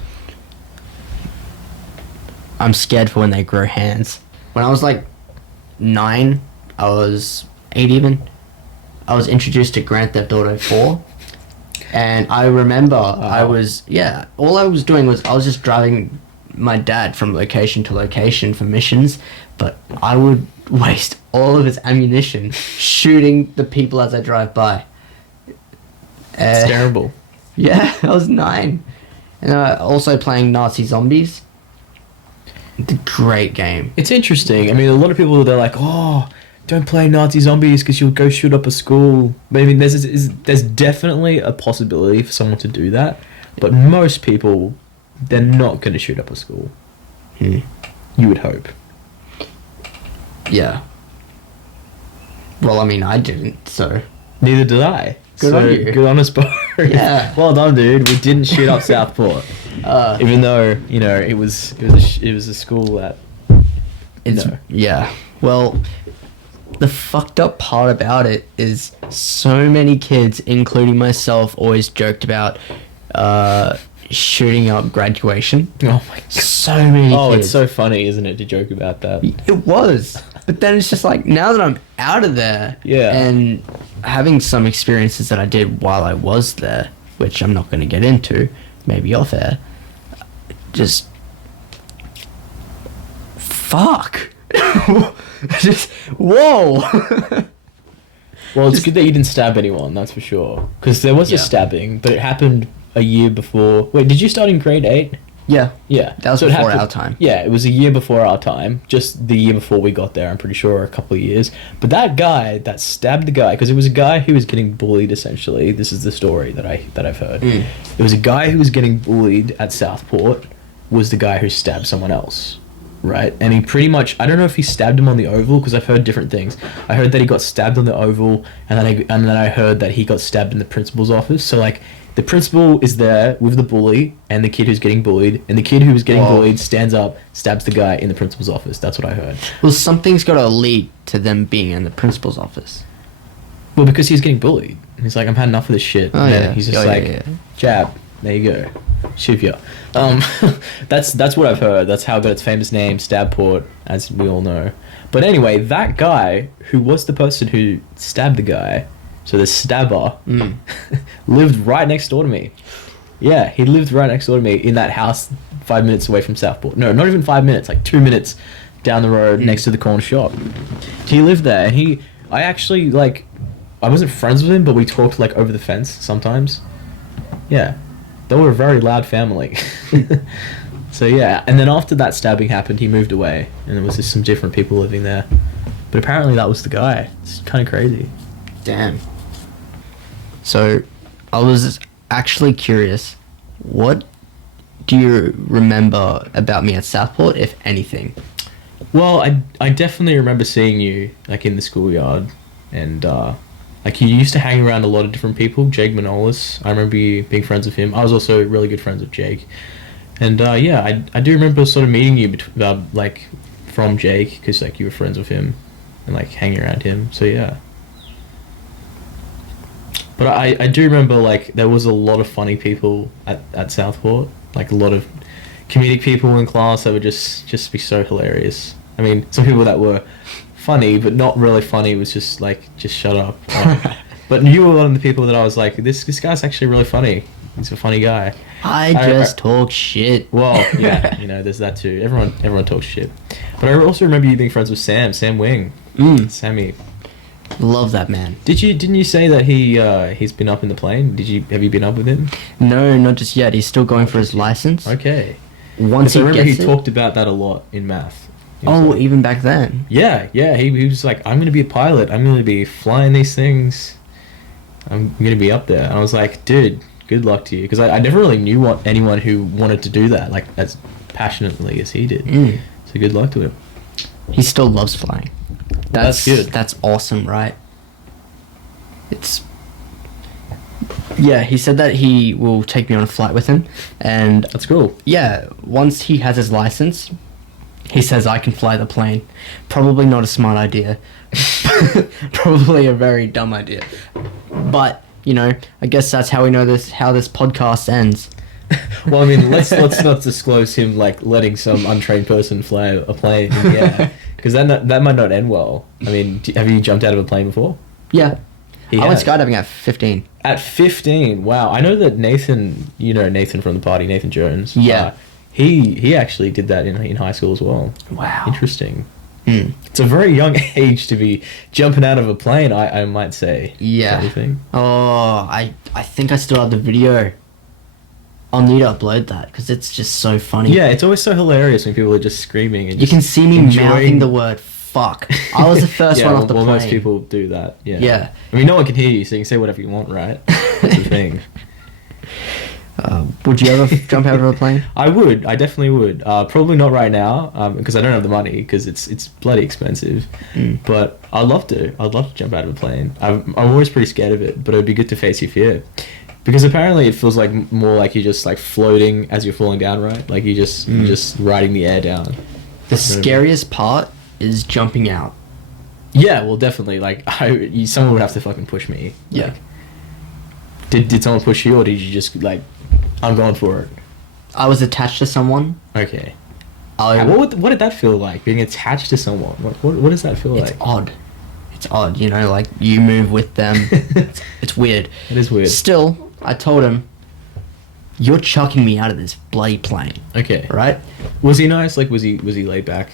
I'm scared for when they grow hands. When I was like 9, I was 8 even, I was introduced to Grand Theft Auto 4. And I remember all I was doing was I was just driving my dad from location to location for missions, but I would waste all of his ammunition shooting the people as I drive by. It's terrible. Yeah, I was 9. And also playing Nazi Zombies. It's a great game. It's interesting. I mean, a lot of people, they're like, oh, don't play Nazi Zombies because you'll go shoot up a school. But I mean, there's definitely a possibility for someone to do that. But most people, they're not going to shoot up a school. You would hope. Yeah. Well, I mean, I didn't, so... Neither did I. Good on you. Good on us both. Yeah. Well done, dude. We didn't shoot up Southport. Even though, you know, it was a school that... Yeah. Well, the fucked up part about it is so many kids, including myself, always joked about shooting up graduation. Oh my god. So many kids. Oh, it's so funny, isn't it, to joke about that? It was. But then it's just like, now that I'm out of there, Yeah, and having some experiences that I did while I was there, which I'm not going to get into, maybe off air, just... Fuck. Just, whoa. Well, it's good that you didn't stab anyone, that's for sure. Because there was a stabbing, but it happened a year before. Wait, did you start in grade 8? Yeah. Yeah. That was so before our time. Yeah, it was a year before our time. Just the year before we got there, I'm pretty sure, a couple of years. But that guy that stabbed the guy, because it was a guy who was getting bullied, essentially. This is the story that I've heard. It was a guy who was getting bullied at Southport, was the guy who stabbed someone else. Right? And he pretty much, I don't know if he stabbed him on the oval, because I've heard different things. I heard that he got stabbed on the oval, and then I heard that he got stabbed in the principal's office. So, like, the principal is there with the bully and the kid who's getting bullied, and the kid who was getting bullied stands up, stabs the guy in the principal's office. That's what I heard. Well, something's got to lead to them being in the principal's office. Well, because he was getting bullied. He's like, I've had enough of this shit. Oh, and then yeah. he's just jab, there you go. Shivya. That's what I've heard. That's how got its famous name, Stabport, as we all know. But anyway, that guy, who was the person who stabbed the guy, so the stabber, lived right next door to me. Yeah, he lived right next door to me in that house 5 minutes away from Southport. No, not even 5 minutes, like 2 minutes down the road next to the corner shop. He lived there, and I actually, like, I wasn't friends with him, but we talked, like, over the fence sometimes. Yeah. They were a very loud family. So, yeah. And then after that stabbing happened, he moved away, and there was just some different people living there. But apparently that was the guy. It's kind of crazy. Damn. So, I was actually curious, what do you remember about me at Southport, if anything? Well, I definitely remember seeing you, like, in the schoolyard, and, like, you used to hang around a lot of different people. Jake Manolis, I remember you being friends with him. I was also really good friends with Jake. And, yeah, I do remember sort of meeting you, like, from Jake, because, like, you were friends with him, and, like, hanging around him, so, yeah. But I do remember, like, there was a lot of funny people at Southport. Like, a lot of comedic people in class that would just be so hilarious. I mean, some people that were funny, but not really funny. It was just, like, just shut up. But you were one of the people that I was like, this guy's actually really funny. He's a funny guy. I just talk shit. Well, yeah, you know, there's that too. Everyone talks shit. But I also remember you being friends with Sam Wing. Sammy. Love that man. Didn't you say that he's been up in the plane? Have you been up with him? No, not just yet. He's still going for his license. Okay. Once he I remember gets he it, talked about that a lot in math. He was oh, like, even back then. yeah. He was like, I'm gonna be a pilot. I'm gonna be flying these things. I'm gonna be up there. And I was like, dude, good luck to you, because I never really knew anyone who wanted to do that like as passionately as he did. So good luck to him. He still loves flying. That's good. That's awesome, right? Yeah, he said that he will take me on a flight with him, and That's cool. yeah, once he has his license, he says I can fly the plane. Probably not a smart idea. Probably a very dumb idea. But, you know, I guess that's how we know how this podcast ends. Well, I mean, let's not disclose him like letting some untrained person fly a plane in the air, because that might not end well. I mean, have you jumped out of a plane before? Yeah. He I went has. skydiving at 15. At 15, wow. I know that Nathan, you know Nathan from the party, Nathan Jones. Yeah. He actually did that in high school as well. Wow. Interesting. It's a very young age to be jumping out of a plane, I might say. Yeah. Anything? Oh, I think I still have the video. I'll need to upload that because it's just so funny. Yeah, it's always so hilarious when people are just screaming and You can see me enjoying- mouthing the word fuck. I was the first one off the plane. Most people do that. Yeah. Yeah. I mean, no one can hear you, so you can say whatever you want, right? That's the thing. Would you ever jump out of a plane? I would. I definitely would. Probably not right now, because I don't have the money, because it's bloody expensive. But I'd love to. I'd love to jump out of a plane. I'm always pretty scared of it, but it'd be good to face your fear. Because apparently it feels like more like you're just like floating as you're falling down, right? Like you're just riding the air down. The scariest part is jumping out. Yeah, well, definitely. Like, someone would have to fucking push me. Yeah. Like, did someone push you, or did you just like, I'm going for it? I was attached to someone. Okay. It's What did that feel like? Being attached to someone. What does that feel like? odd. It's odd, you know, like you move with them. It's weird. It is weird. Still, I told him, you're chucking me out of this bloody plane. Okay. Right? Was he nice? Like, was he laid back?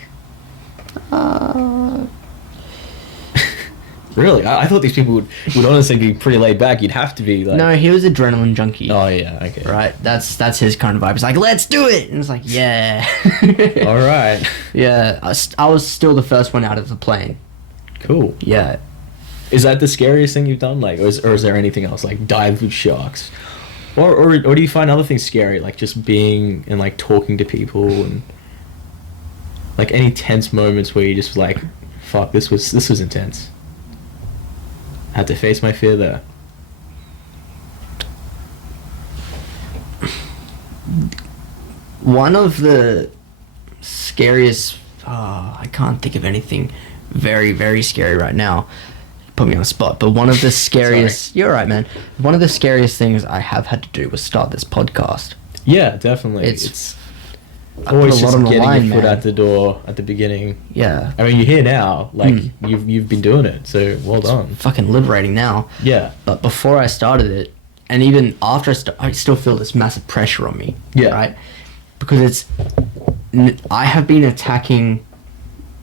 Really? I thought these people would honestly be pretty laid back. You'd have to be like. No, he was adrenaline junkie. Oh yeah. Okay. Right? That's his kind of vibe. He's like, let's do it! And it's like, yeah. All right. Yeah, I was still the first one out of the plane. Cool. Yeah. Is that the scariest thing you've done? Like, or is there anything else? Like dive with sharks, or do you find other things scary? Like just being and like talking to people and like any tense moments where you just like, fuck, this was intense. I had to face my fear there. One of the scariest, I can't think of anything very, very scary right now. Put me on the spot. But one of the scariest, you're right, man. One of the scariest things I have had to do was start this podcast. Yeah, definitely. It's I always put a lot just on the getting line, your foot man. out the door at the beginning. Yeah. I mean, you're here now. Like you've been doing it, so well done. Fucking liberating now. Yeah. But before I started it, and even after I still feel this massive pressure on me. Yeah. Right? Because I have been attacking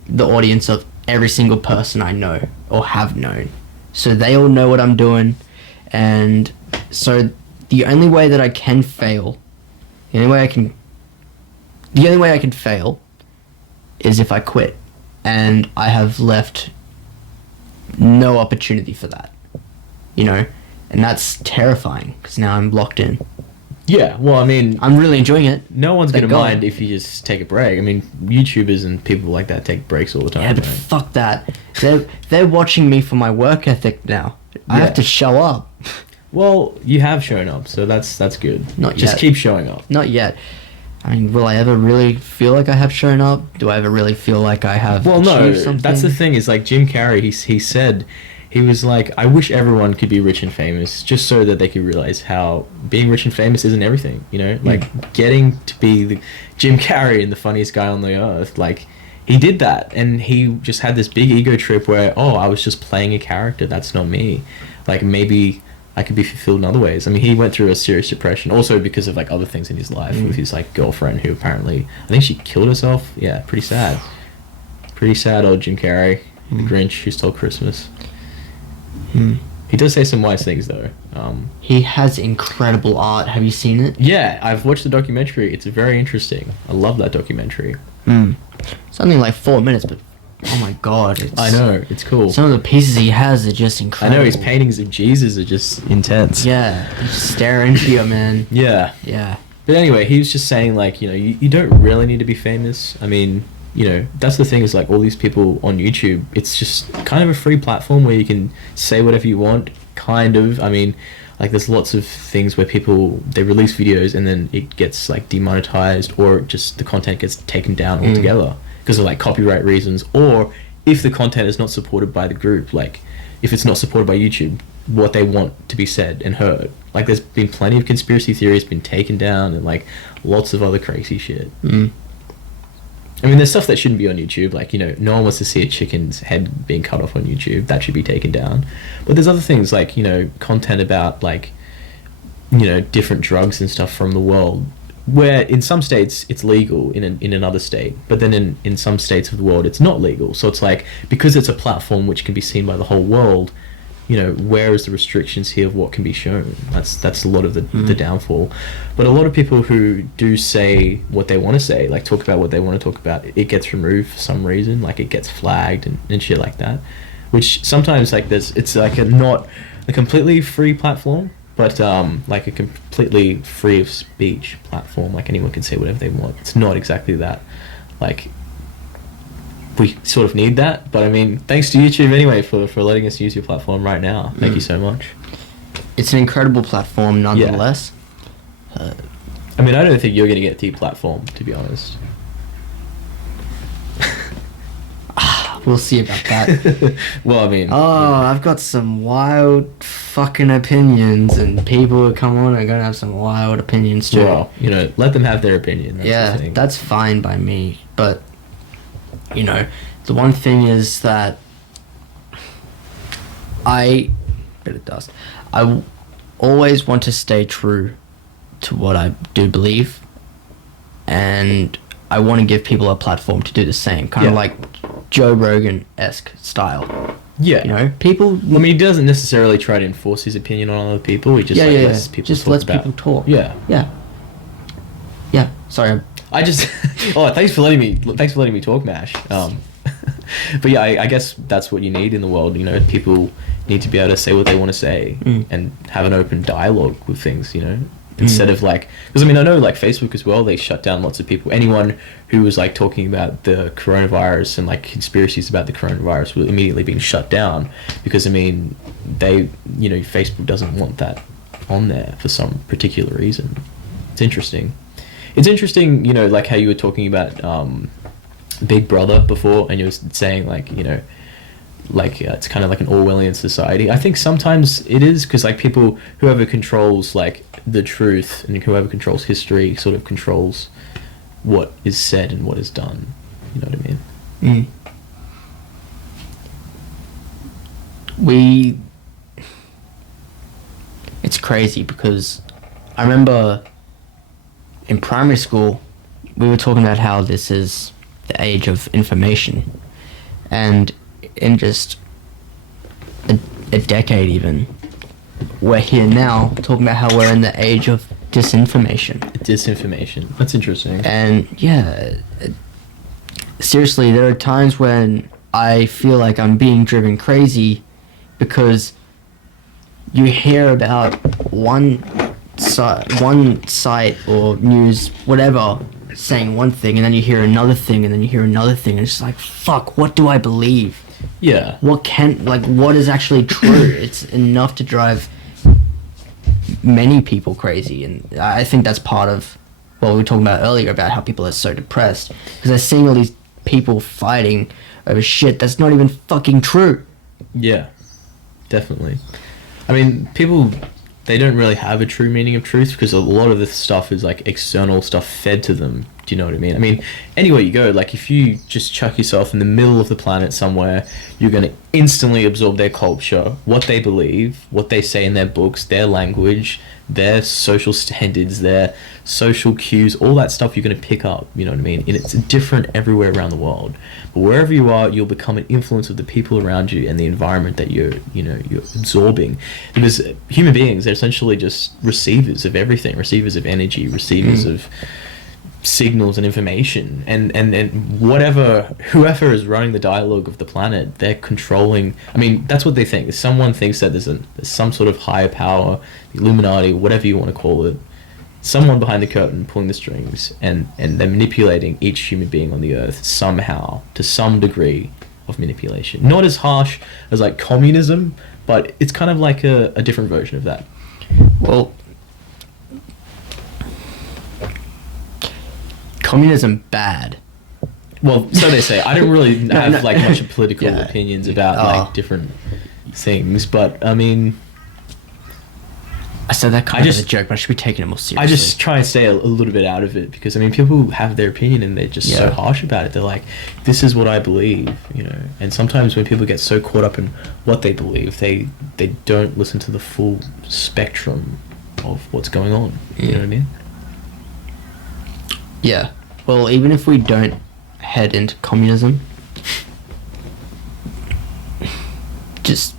the audience of every single person I know or have known. So they all know what I'm doing. And so the only way that I can fail, the only way I can fail is if I quit. And I have left no opportunity for that. You know? And that's terrifying because now I'm locked in. Yeah, well, I mean, I'm really enjoying it. no one's Thank going to God. mind if you just take a break. I mean, YouTubers and people like that take breaks all the time. Yeah, but right? fuck that. They're watching me for my work ethic now. I Yeah. have to show up. Well, you have shown up, so that's good. Not Just yet. keep showing up. Not yet. I mean, will I ever really feel like I have shown up? Do I ever really feel like I have Well, no, achieved something? that's the thing is like Jim Carrey, he said he was like, I wish everyone could be rich and famous just so that they could realize how being rich and famous isn't everything, you know? Like, getting to be the Jim Carrey and the funniest guy on the earth, like, he did that, and he just had this big ego trip where, oh, I was just playing a character, that's not me. Like, maybe I could be fulfilled in other ways. I mean, he went through a serious depression, also because of, like, other things in his life, with his, like, girlfriend, who apparently, I think she killed herself. Yeah, pretty sad. Pretty sad, old Jim Carrey. The Grinch who stole Christmas. He does say some wise things, though. He has incredible art. Have you seen it? Yeah, I've watched the documentary. It's very interesting. I love that documentary. It's only like 4 minutes, but oh my god, it's, I know, it's cool. some of the pieces he has are just I incredible. know, his paintings of Jesus are just intense. Yeah, you just stare into you, man. Yeah. Yeah. But anyway, he was just saying, like, you know, you don't really need to be famous. I mean, you know, that's the thing, is like all these people on YouTube, it's just kind of a free platform where you can say whatever you want, kind of. I mean, like, there's lots of things where people, they release videos and then it gets like demonetized, or just the content gets taken down altogether because of like copyright reasons, or if the content is not supported by the group, like if it's not supported by YouTube, what they want to be said and heard. Like, there's been plenty of conspiracy theories been taken down, and like lots of other crazy shit. I mean, there's stuff that shouldn't be on YouTube, like, you know, no one wants to see a chicken's head being cut off on YouTube. That should be taken down. But there's other things, like, you know, content about, like, you know, different drugs and stuff from the world, where in some states it's legal in another state, but then in some states of the world it's not legal. So it's like, because it's a platform which can be seen by the whole world, you know, where is the restrictions here of what can be shown? That's a lot of the downfall. But a lot of people who do say what they want to say, like talk about what they want to talk about, it gets removed for some reason, like it gets flagged and shit like that. Which sometimes, like, it's like not a completely free platform, but like a completely free of speech platform. Like, anyone can say whatever they want. It's not exactly that. Like, we sort of need that, but I mean, thanks to YouTube anyway for letting us use your platform right now. Thank you so much. It's an incredible platform, nonetheless. I mean, I don't think you're going to get deplatformed, to be honest. We'll see about that. Well, I mean... Oh, I've got some wild fucking opinions, and people who come on are going to have some wild opinions too. Well, you know, let them have their opinion. That's yeah, the thing. that's fine by me, but, you know, the one thing is that I always want to stay true to what I do believe, and I want to give people a platform to do the same, kind of like Joe Rogan-esque style. Yeah. You know, people... I mean, he doesn't necessarily try to enforce his opinion on other people. He just lets people just talk lets about... people talk. Yeah. Yeah. Yeah. Sorry. I just... oh, thanks for letting me talk, Mash. But yeah, I guess that's what you need in the world. You know, people need to be able to say what they want to say and have an open dialogue with things, you know? Instead of like, because I mean, I know like Facebook as well, they shut down lots of people. Anyone who was like talking about the coronavirus and like conspiracies about the coronavirus were immediately being shut down, because I mean, Facebook doesn't want that on there for some particular reason. It's interesting. It's interesting, you know, like how you were talking about Big Brother before, and you were saying like, you know, like it's kind of like an Orwellian society. I think sometimes it is, because like people, whoever controls like the truth and whoever controls history sort of controls what is said and what is done. You know what I mean? It's crazy, because I remember in primary school we were talking about how this is the age of information, and in just a decade even, we're here now talking about how we're in the age of disinformation. That's interesting. And yeah, seriously, there are times when I feel like I'm being driven crazy, because you hear about one site or news, whatever, saying one thing, and then you hear another thing, and then you hear another thing, and it's just like, fuck, what do I believe? Yeah. What is actually true? It's enough to drive many people crazy, and I think that's part of what we were talking about earlier, about how people are so depressed, because they're seeing all these people fighting over shit that's not even fucking true. Yeah. definitely. I mean, people, they don't really have a true meaning of truth because a lot of this stuff is like external stuff fed to them. Do you know what I mean? I mean, anywhere you go, like if you just chuck yourself in the middle of the planet somewhere, you're going to instantly absorb their culture, what they believe, what they say in their books, their language, their social standards, their social cues, all that stuff you're going to pick up, you know what I mean? And it's different everywhere around the world. But wherever you are, you'll become an influence of the people around you and the environment that you're absorbing. Because human beings are essentially just receivers of everything, receivers of energy, receivers of signals and information, and whoever is running the dialogue of the planet, they're controlling. I mean, that's what they think. Someone thinks that there's some sort of higher power, the Illuminati, whatever you want to call it, someone behind the curtain pulling the strings, and they're manipulating each human being on the earth somehow, to some degree of manipulation. Not as harsh as like communism, but it's kind of like a different version of that. Well, communism bad. Well, so they say. I don't really have no. like much of political Yeah. opinions about like different things, but I mean, I said that kind of as a joke, but I should be taking it more seriously. I just try and stay a little bit out of it because I mean, people have their opinion and they're just so Yeah. harsh about it. They're like, "This is what I believe," you know. And sometimes when people get so caught up in what they believe, they don't listen to the full spectrum of what's going on. You know what I mean? Yeah. Well, even if we don't head into communism, just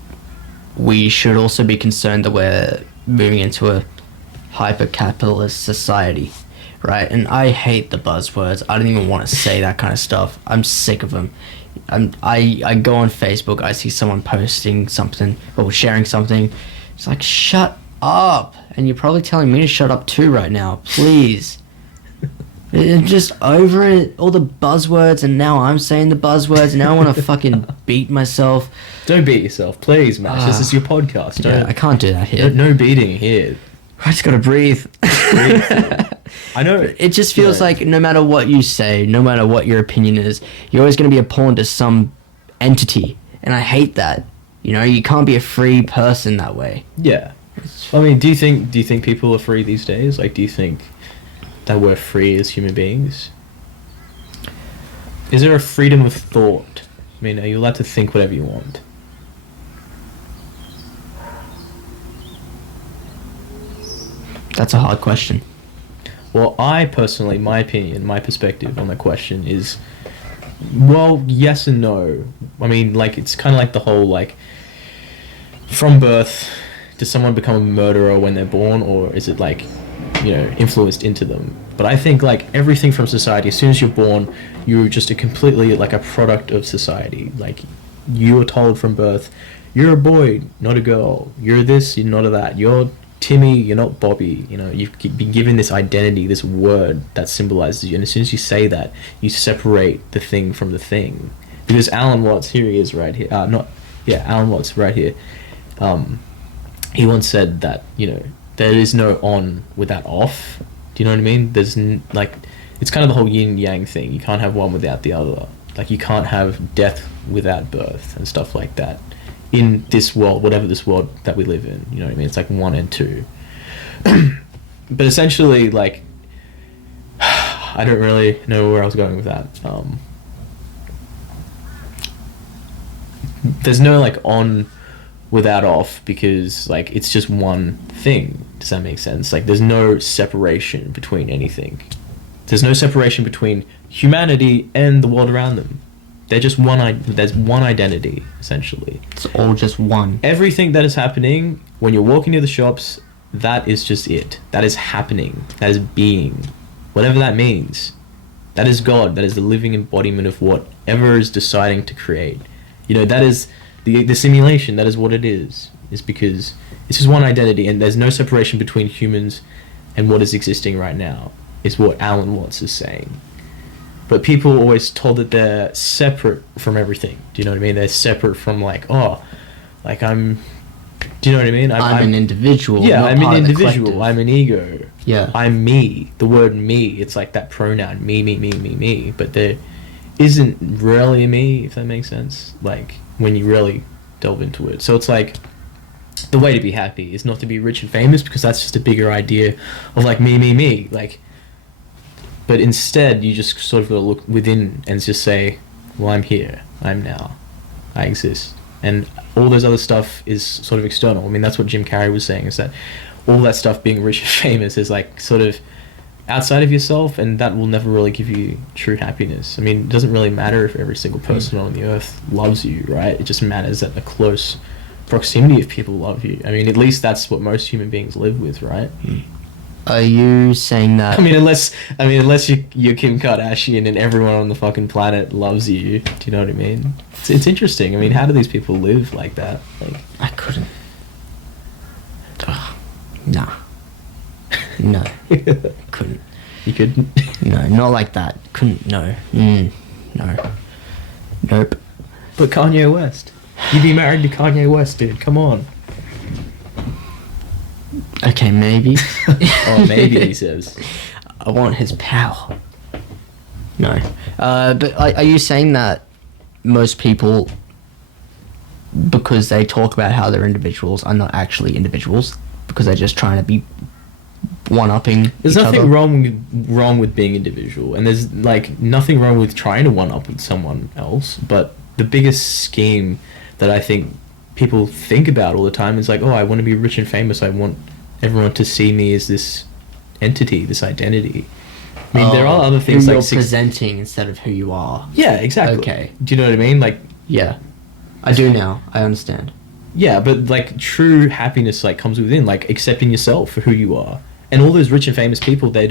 we should also be concerned that we're moving into a hyper-capitalist society, right? And I hate the buzzwords. I don't even want to say that kind of stuff. I'm sick of them. I go on Facebook, I see someone posting something or sharing something. It's like, shut up. And you're probably telling me to shut up too right now. Please. I'm just over it. All the buzzwords, and now I'm saying the buzzwords, and now I want to fucking beat myself. Don't beat yourself, please, Max. This is your podcast. Yeah, I can't do that here. No beating here. I just gotta breathe. I know. It just feels like no matter what you say, no matter what your opinion is, you're always gonna be a pawn to some entity, and I hate that. You know, you can't be a free person that way. Yeah. I mean, do you think people are free these days? Like, do you think that we're free as human beings? Is there a freedom of thought? I mean, are you allowed to think whatever you want? That's a hard question. Well, I personally, my opinion, my perspective on the question is, well, yes and no. I mean, like, it's kind of like the whole, like, from birth, does someone become a murderer when they're born, or is it, like, you know, influenced into them? But I think, like, everything from society, as soon as you're born, you're just a completely, like, a product of society. Like, you were told from birth, you're a boy, not a girl. You're this, you're not a that. You're Timmy, you're not Bobby. You know, you've been given this identity, this word that symbolizes you. And as soon as you say that, you separate the thing from the thing. Because Alan Watts, here he is right here. Alan Watts right here. He once said that, you know, there is no on without off. Do you know what I mean? There's like, it's kind of the whole yin yang thing. You can't have one without the other. Like, you can't have death without birth and stuff like that. In this world, whatever this world that we live in, you know what I mean? It's like one and two. But essentially, like, I don't really know where I was going with that. There's no, like, on without off, because, like, it's just one thing. Does that make sense? Like, there's no separation between anything. There's no separation between humanity and the world around them. They're just there's one identity, essentially. It's all just one. Everything that is happening when you're walking to the shops, that is just it. That is happening. That is being. Whatever that means. That is God. That is the living embodiment of whatever is deciding to create. You know, that is the simulation. That is what it is. It's because it's just one identity, and there's no separation between humans and what is existing right now, is what Alan Watts is saying. But people are always told that they're separate from everything. Do you know what I mean? They're separate from, like, oh, like, I'm... Do you know what I mean? I'm an individual. Yeah, not I'm part an of the individual. collective. I'm an ego. Yeah. I'm me. The word me, it's like that pronoun, me. But there isn't really a me, if that makes sense. Like, when you really delve into it. So it's like, the way to be happy is not to be rich and famous, because that's just a bigger idea of like me, like. But instead, you just sort of got to look within and just say, well, I'm here, I'm now, I exist. And all those other stuff is sort of external. I mean, that's what Jim Carrey was saying, is that all that stuff, being rich and famous, is like sort of outside of yourself, and that will never really give you true happiness. I mean, it doesn't really matter if every single person on the earth loves you, right? It just matters that a close proximity of people love you. I mean, at least that's what most human beings live with, right? Are you saying that? I mean, unless you're Kim Kardashian and everyone on the fucking planet loves you. Do you know what I mean? It's interesting. I mean, how do these people live like that? Like, I couldn't. Ugh. Nah. No. Couldn't. you couldn't. No, not like that. Couldn't. No. No. Nope. But Kanye West. You'd be married to Kanye West, dude. Come on. Okay, maybe. Oh, maybe, he says. I want his power. No. But are you saying that most people, because they talk about how they're individuals, are not actually individuals? Because they're just trying to be one-upping There's each nothing other? wrong with being individual, and there's like nothing wrong with trying to one-up with someone else, but the biggest scheme that I think people think about all the time is like, oh, I want to be rich and famous, I want everyone to see me as this entity, this identity. I mean, there are other things who like you're presenting instead of who you are. yeah, exactly. Okay. Do you know what I mean? Like, Yeah. I do now. I understand. yeah, but like true happiness like comes within, like accepting yourself for who you are. And all those rich and famous people, they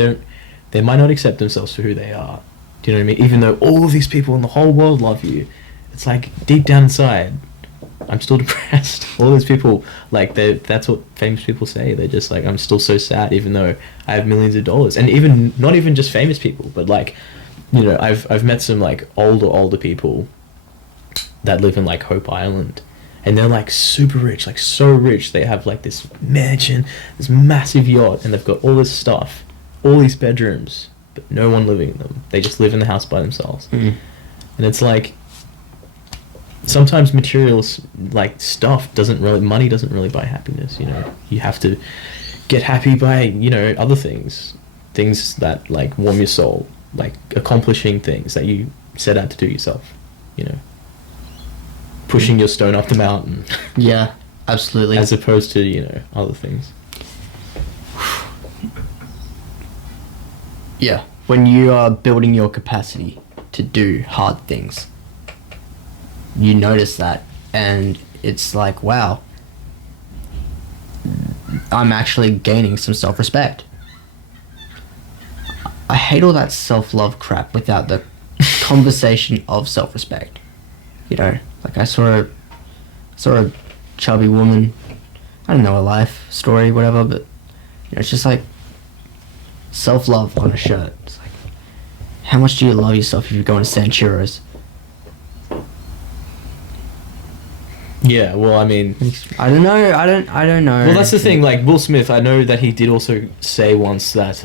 might not accept themselves for who they are. Do you know what I mean? Even though all of these people in the whole world love you, it's like deep down inside, I'm still depressed. All those people, like, that's what famous people say. They're just like, I'm still so sad, even though I have millions of dollars. And even, not even just famous people, but like, you know, I've met some like older people that live in like Hope Island, and they're like super rich, like so rich. They have like this mansion, this massive yacht, and they've got all this stuff, all these bedrooms, but no one living in them. They just live in the house by themselves. Mm. And it's like, sometimes materials like stuff money doesn't really buy happiness. You know, you have to get happy by, you know, other things that like warm your soul, like accomplishing things that you set out to do yourself, you know, pushing your stone up the mountain. Yeah, absolutely. As opposed to, you know, other things. Yeah, when you are building your capacity to do hard things, you notice that, and it's like, wow, I'm actually gaining some self-respect. I hate all that self-love crap without the conversation of self-respect. You know, like I saw a chubby woman, I don't know, a life story, whatever, but you know, it's just like self-love on a shirt. It's like, how much do you love yourself if you're going to San Churros? Yeah, well, I mean, I don't know. I don't know. well, that's the thing. Like Will Smith, I know that he did also say once that,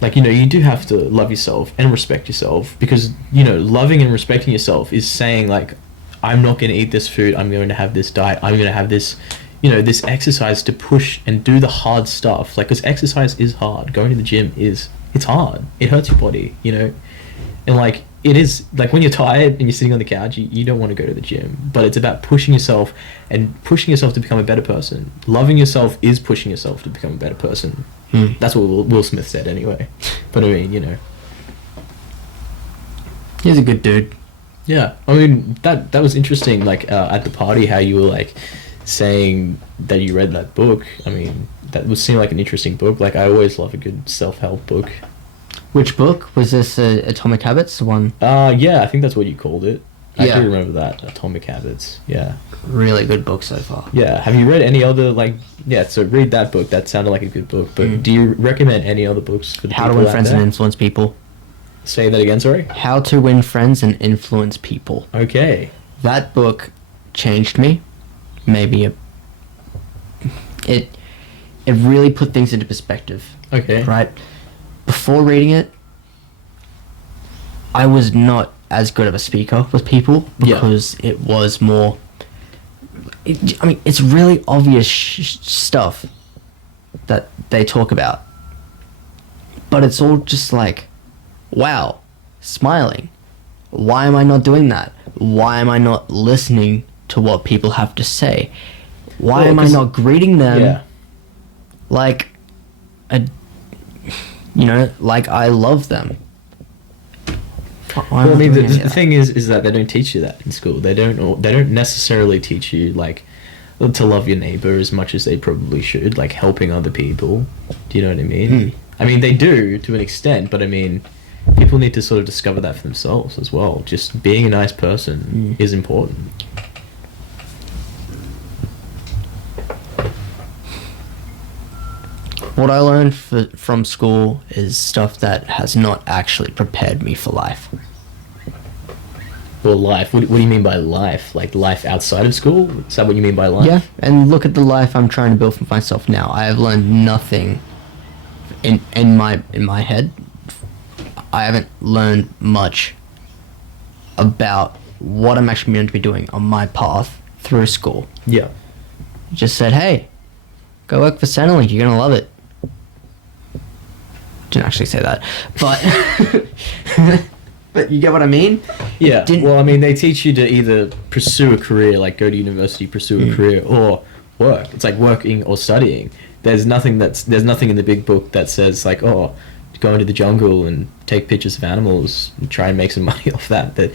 like, you know, you do have to love yourself and respect yourself, because, you know, loving and respecting yourself is saying like, I'm not going to eat this food. I'm going to have this diet. I'm going to have this, you know, this exercise to push and do the hard stuff. Like, because exercise is hard. Going to the gym it's hard. It hurts your body, you know, and like, it is like when you're tired and you're sitting on the couch, you don't want to go to the gym, but it's about pushing yourself and pushing yourself to become a better person. Loving yourself is pushing yourself to become a better person. That's what Will Smith said anyway. But I mean, you know, he's a good dude. yeah, I mean, that was interesting, like at the party, how you were like saying that you read that book. I mean, that would seem like an interesting book. Like, I always love a good self-help book. Which book was this? Atomic Habits, the one? Yeah, I think that's what you called it. I Yeah. do remember that, Atomic Habits. Yeah. Really good book so far. Yeah. Have you read any other, like, yeah, so read that book. That sounded like a good book. But do you recommend any other books for the How to people Win out Friends there? and Influence People. Say that again, sorry? How to Win Friends and Influence People. Okay. That book changed me. It really put things into perspective. Okay. Right? Before reading it, I was not as good of a speaker with people Yeah. because it was more I mean, it's really obvious stuff that they talk about, but it's all just like, wow, smiling. Why am I not doing that? Why am I not listening to what people have to say? Why Well, am I 'cause- not greeting them Yeah. like like I love them? Why am Well, I mean, doing any of the that? thing is that they don't teach you that in school. They don't necessarily teach you like to love your neighbor as much as they probably should, like helping other people. Do you know what I mean? I mean, they do to an extent, but I mean, people need to sort of discover that for themselves as well. Just being a nice person is important. What I learned from school is stuff that has not actually prepared me for life. Well, life. What do you mean by life? Like life outside of school? Is that what you mean by life? Yeah, and look at the life I'm trying to build for myself now. I have learned nothing in my head. I haven't learned much about what I'm actually meant to be doing on my path through school. Yeah. Just said, hey, go work for Centrelink, you're gonna love it. Didn't actually say that, but but you get what I mean? Yeah. Didn't- Well, I mean, they teach you to either pursue a career, like go to university, pursue a career, or work. It's like working or studying. There's nothing in the big book that says like, oh, go into the jungle and take pictures of animals and try and make some money off that. That,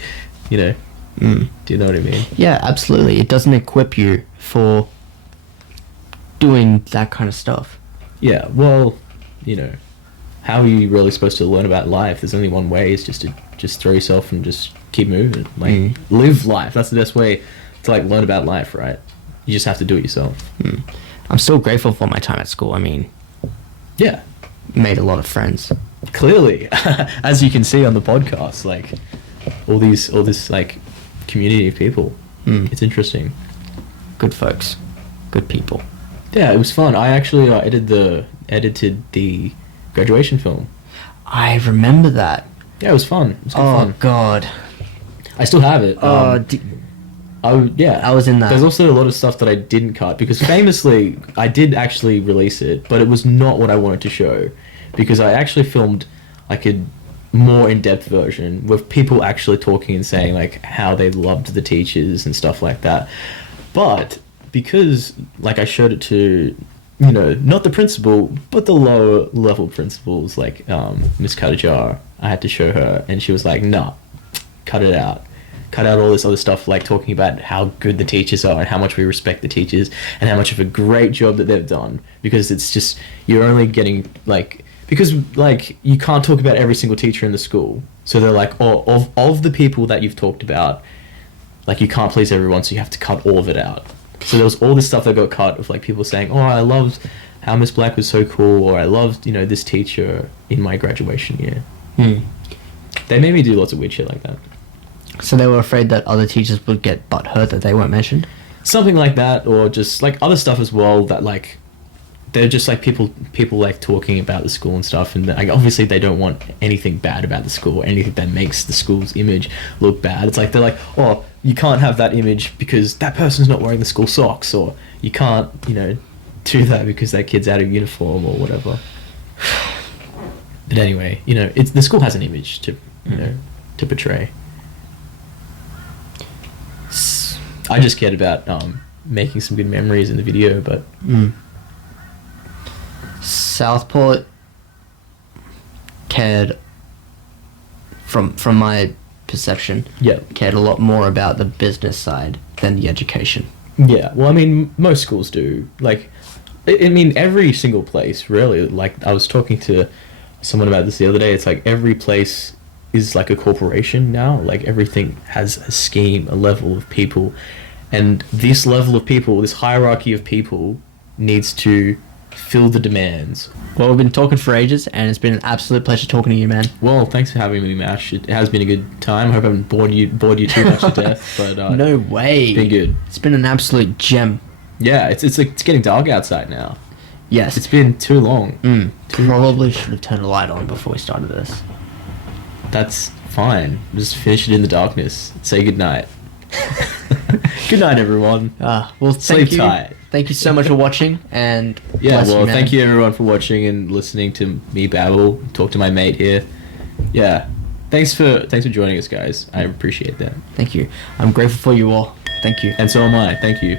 you know. Do you know what I mean? Yeah, absolutely. It doesn't equip you for doing that kind of stuff. Yeah. Well, you know, how are you really supposed to learn about life? There's only one way. Is just to throw yourself and just keep moving. Like live life. That's the best way to like learn about life, right? You just have to do it yourself. I'm still grateful for my time at school. I mean, Yeah. made a lot of friends. Clearly, as you can see on the podcast, like all this like community of people. It's interesting. Good folks. Good people. Yeah, it was fun. I actually edited the graduation film. I remember that. Yeah, it was fun. It was good Oh, fun. God. I still have it. Yeah, I was in that. There's also a lot of stuff that I didn't cut because famously I did actually release it, but it was not what I wanted to show because I actually filmed like a more in-depth version with people actually talking and saying like how they loved the teachers and stuff like that. But because like I showed it to, you know, not the principal, but the lower level principals like Miss Kadajar, I had to show her and she was like, nah, cut it out. Cut out all this other stuff like talking about how good the teachers are and how much we respect the teachers and how much of a great job that they've done, because it's just you're only getting like, because like you can't talk about every single teacher in the school, so they're like, oh, of the people that you've talked about, like you can't please everyone, so you have to cut all of it out. So there was all this stuff that got cut of like people saying, oh, I loved how Miss Black was so cool, or I loved, you know, this teacher in my graduation year. They made me do lots of weird shit like that. So they were afraid that other teachers would get butthurt that they weren't mentioned? Something like that, or just like other stuff as well that like they're just like people like talking about the school and stuff, and like obviously they don't want anything bad about the school, anything that makes the school's image look bad. It's like they're like, oh, you can't have that image because that person's not wearing the school socks, or you can't, you know, do that because that kid's out of uniform or whatever. But anyway, you know, it's the school has an image to, you know, to portray. I just cared about making some good memories in the video, but Southport cared, from my perception, yeah, cared a lot more about the business side than the education. yeah. Well, I mean, most schools do. Like, I mean, every single place, really. Like, I was talking to someone about this the other day. It's like every place is like a corporation now. Like, everything has a scheme, a level of people, and this level of people, this hierarchy of people, needs to fill the demands. Well, we've been talking for ages, and it's been an absolute pleasure talking to you, man. Well, thanks for having me, Mash. It has been a good time. I hope I haven't bored you too much to death, but No way. it's been good. It's been an absolute gem. Yeah, it's like it's getting dark outside now. Yes. It's been too long. Probably should have turned a light on before we started this. That's fine. Just finish it in the darkness. Say goodnight. Good night, everyone. Well, Sleep thank you. tight. Thank you so much for watching, and Yeah, bless well, man. thank you everyone for watching and listening to me babble, talk to my mate here. Yeah, thanks for joining us, guys. I appreciate that, Thank you. I'm grateful for you all. Thank you. and so am I. Thank you.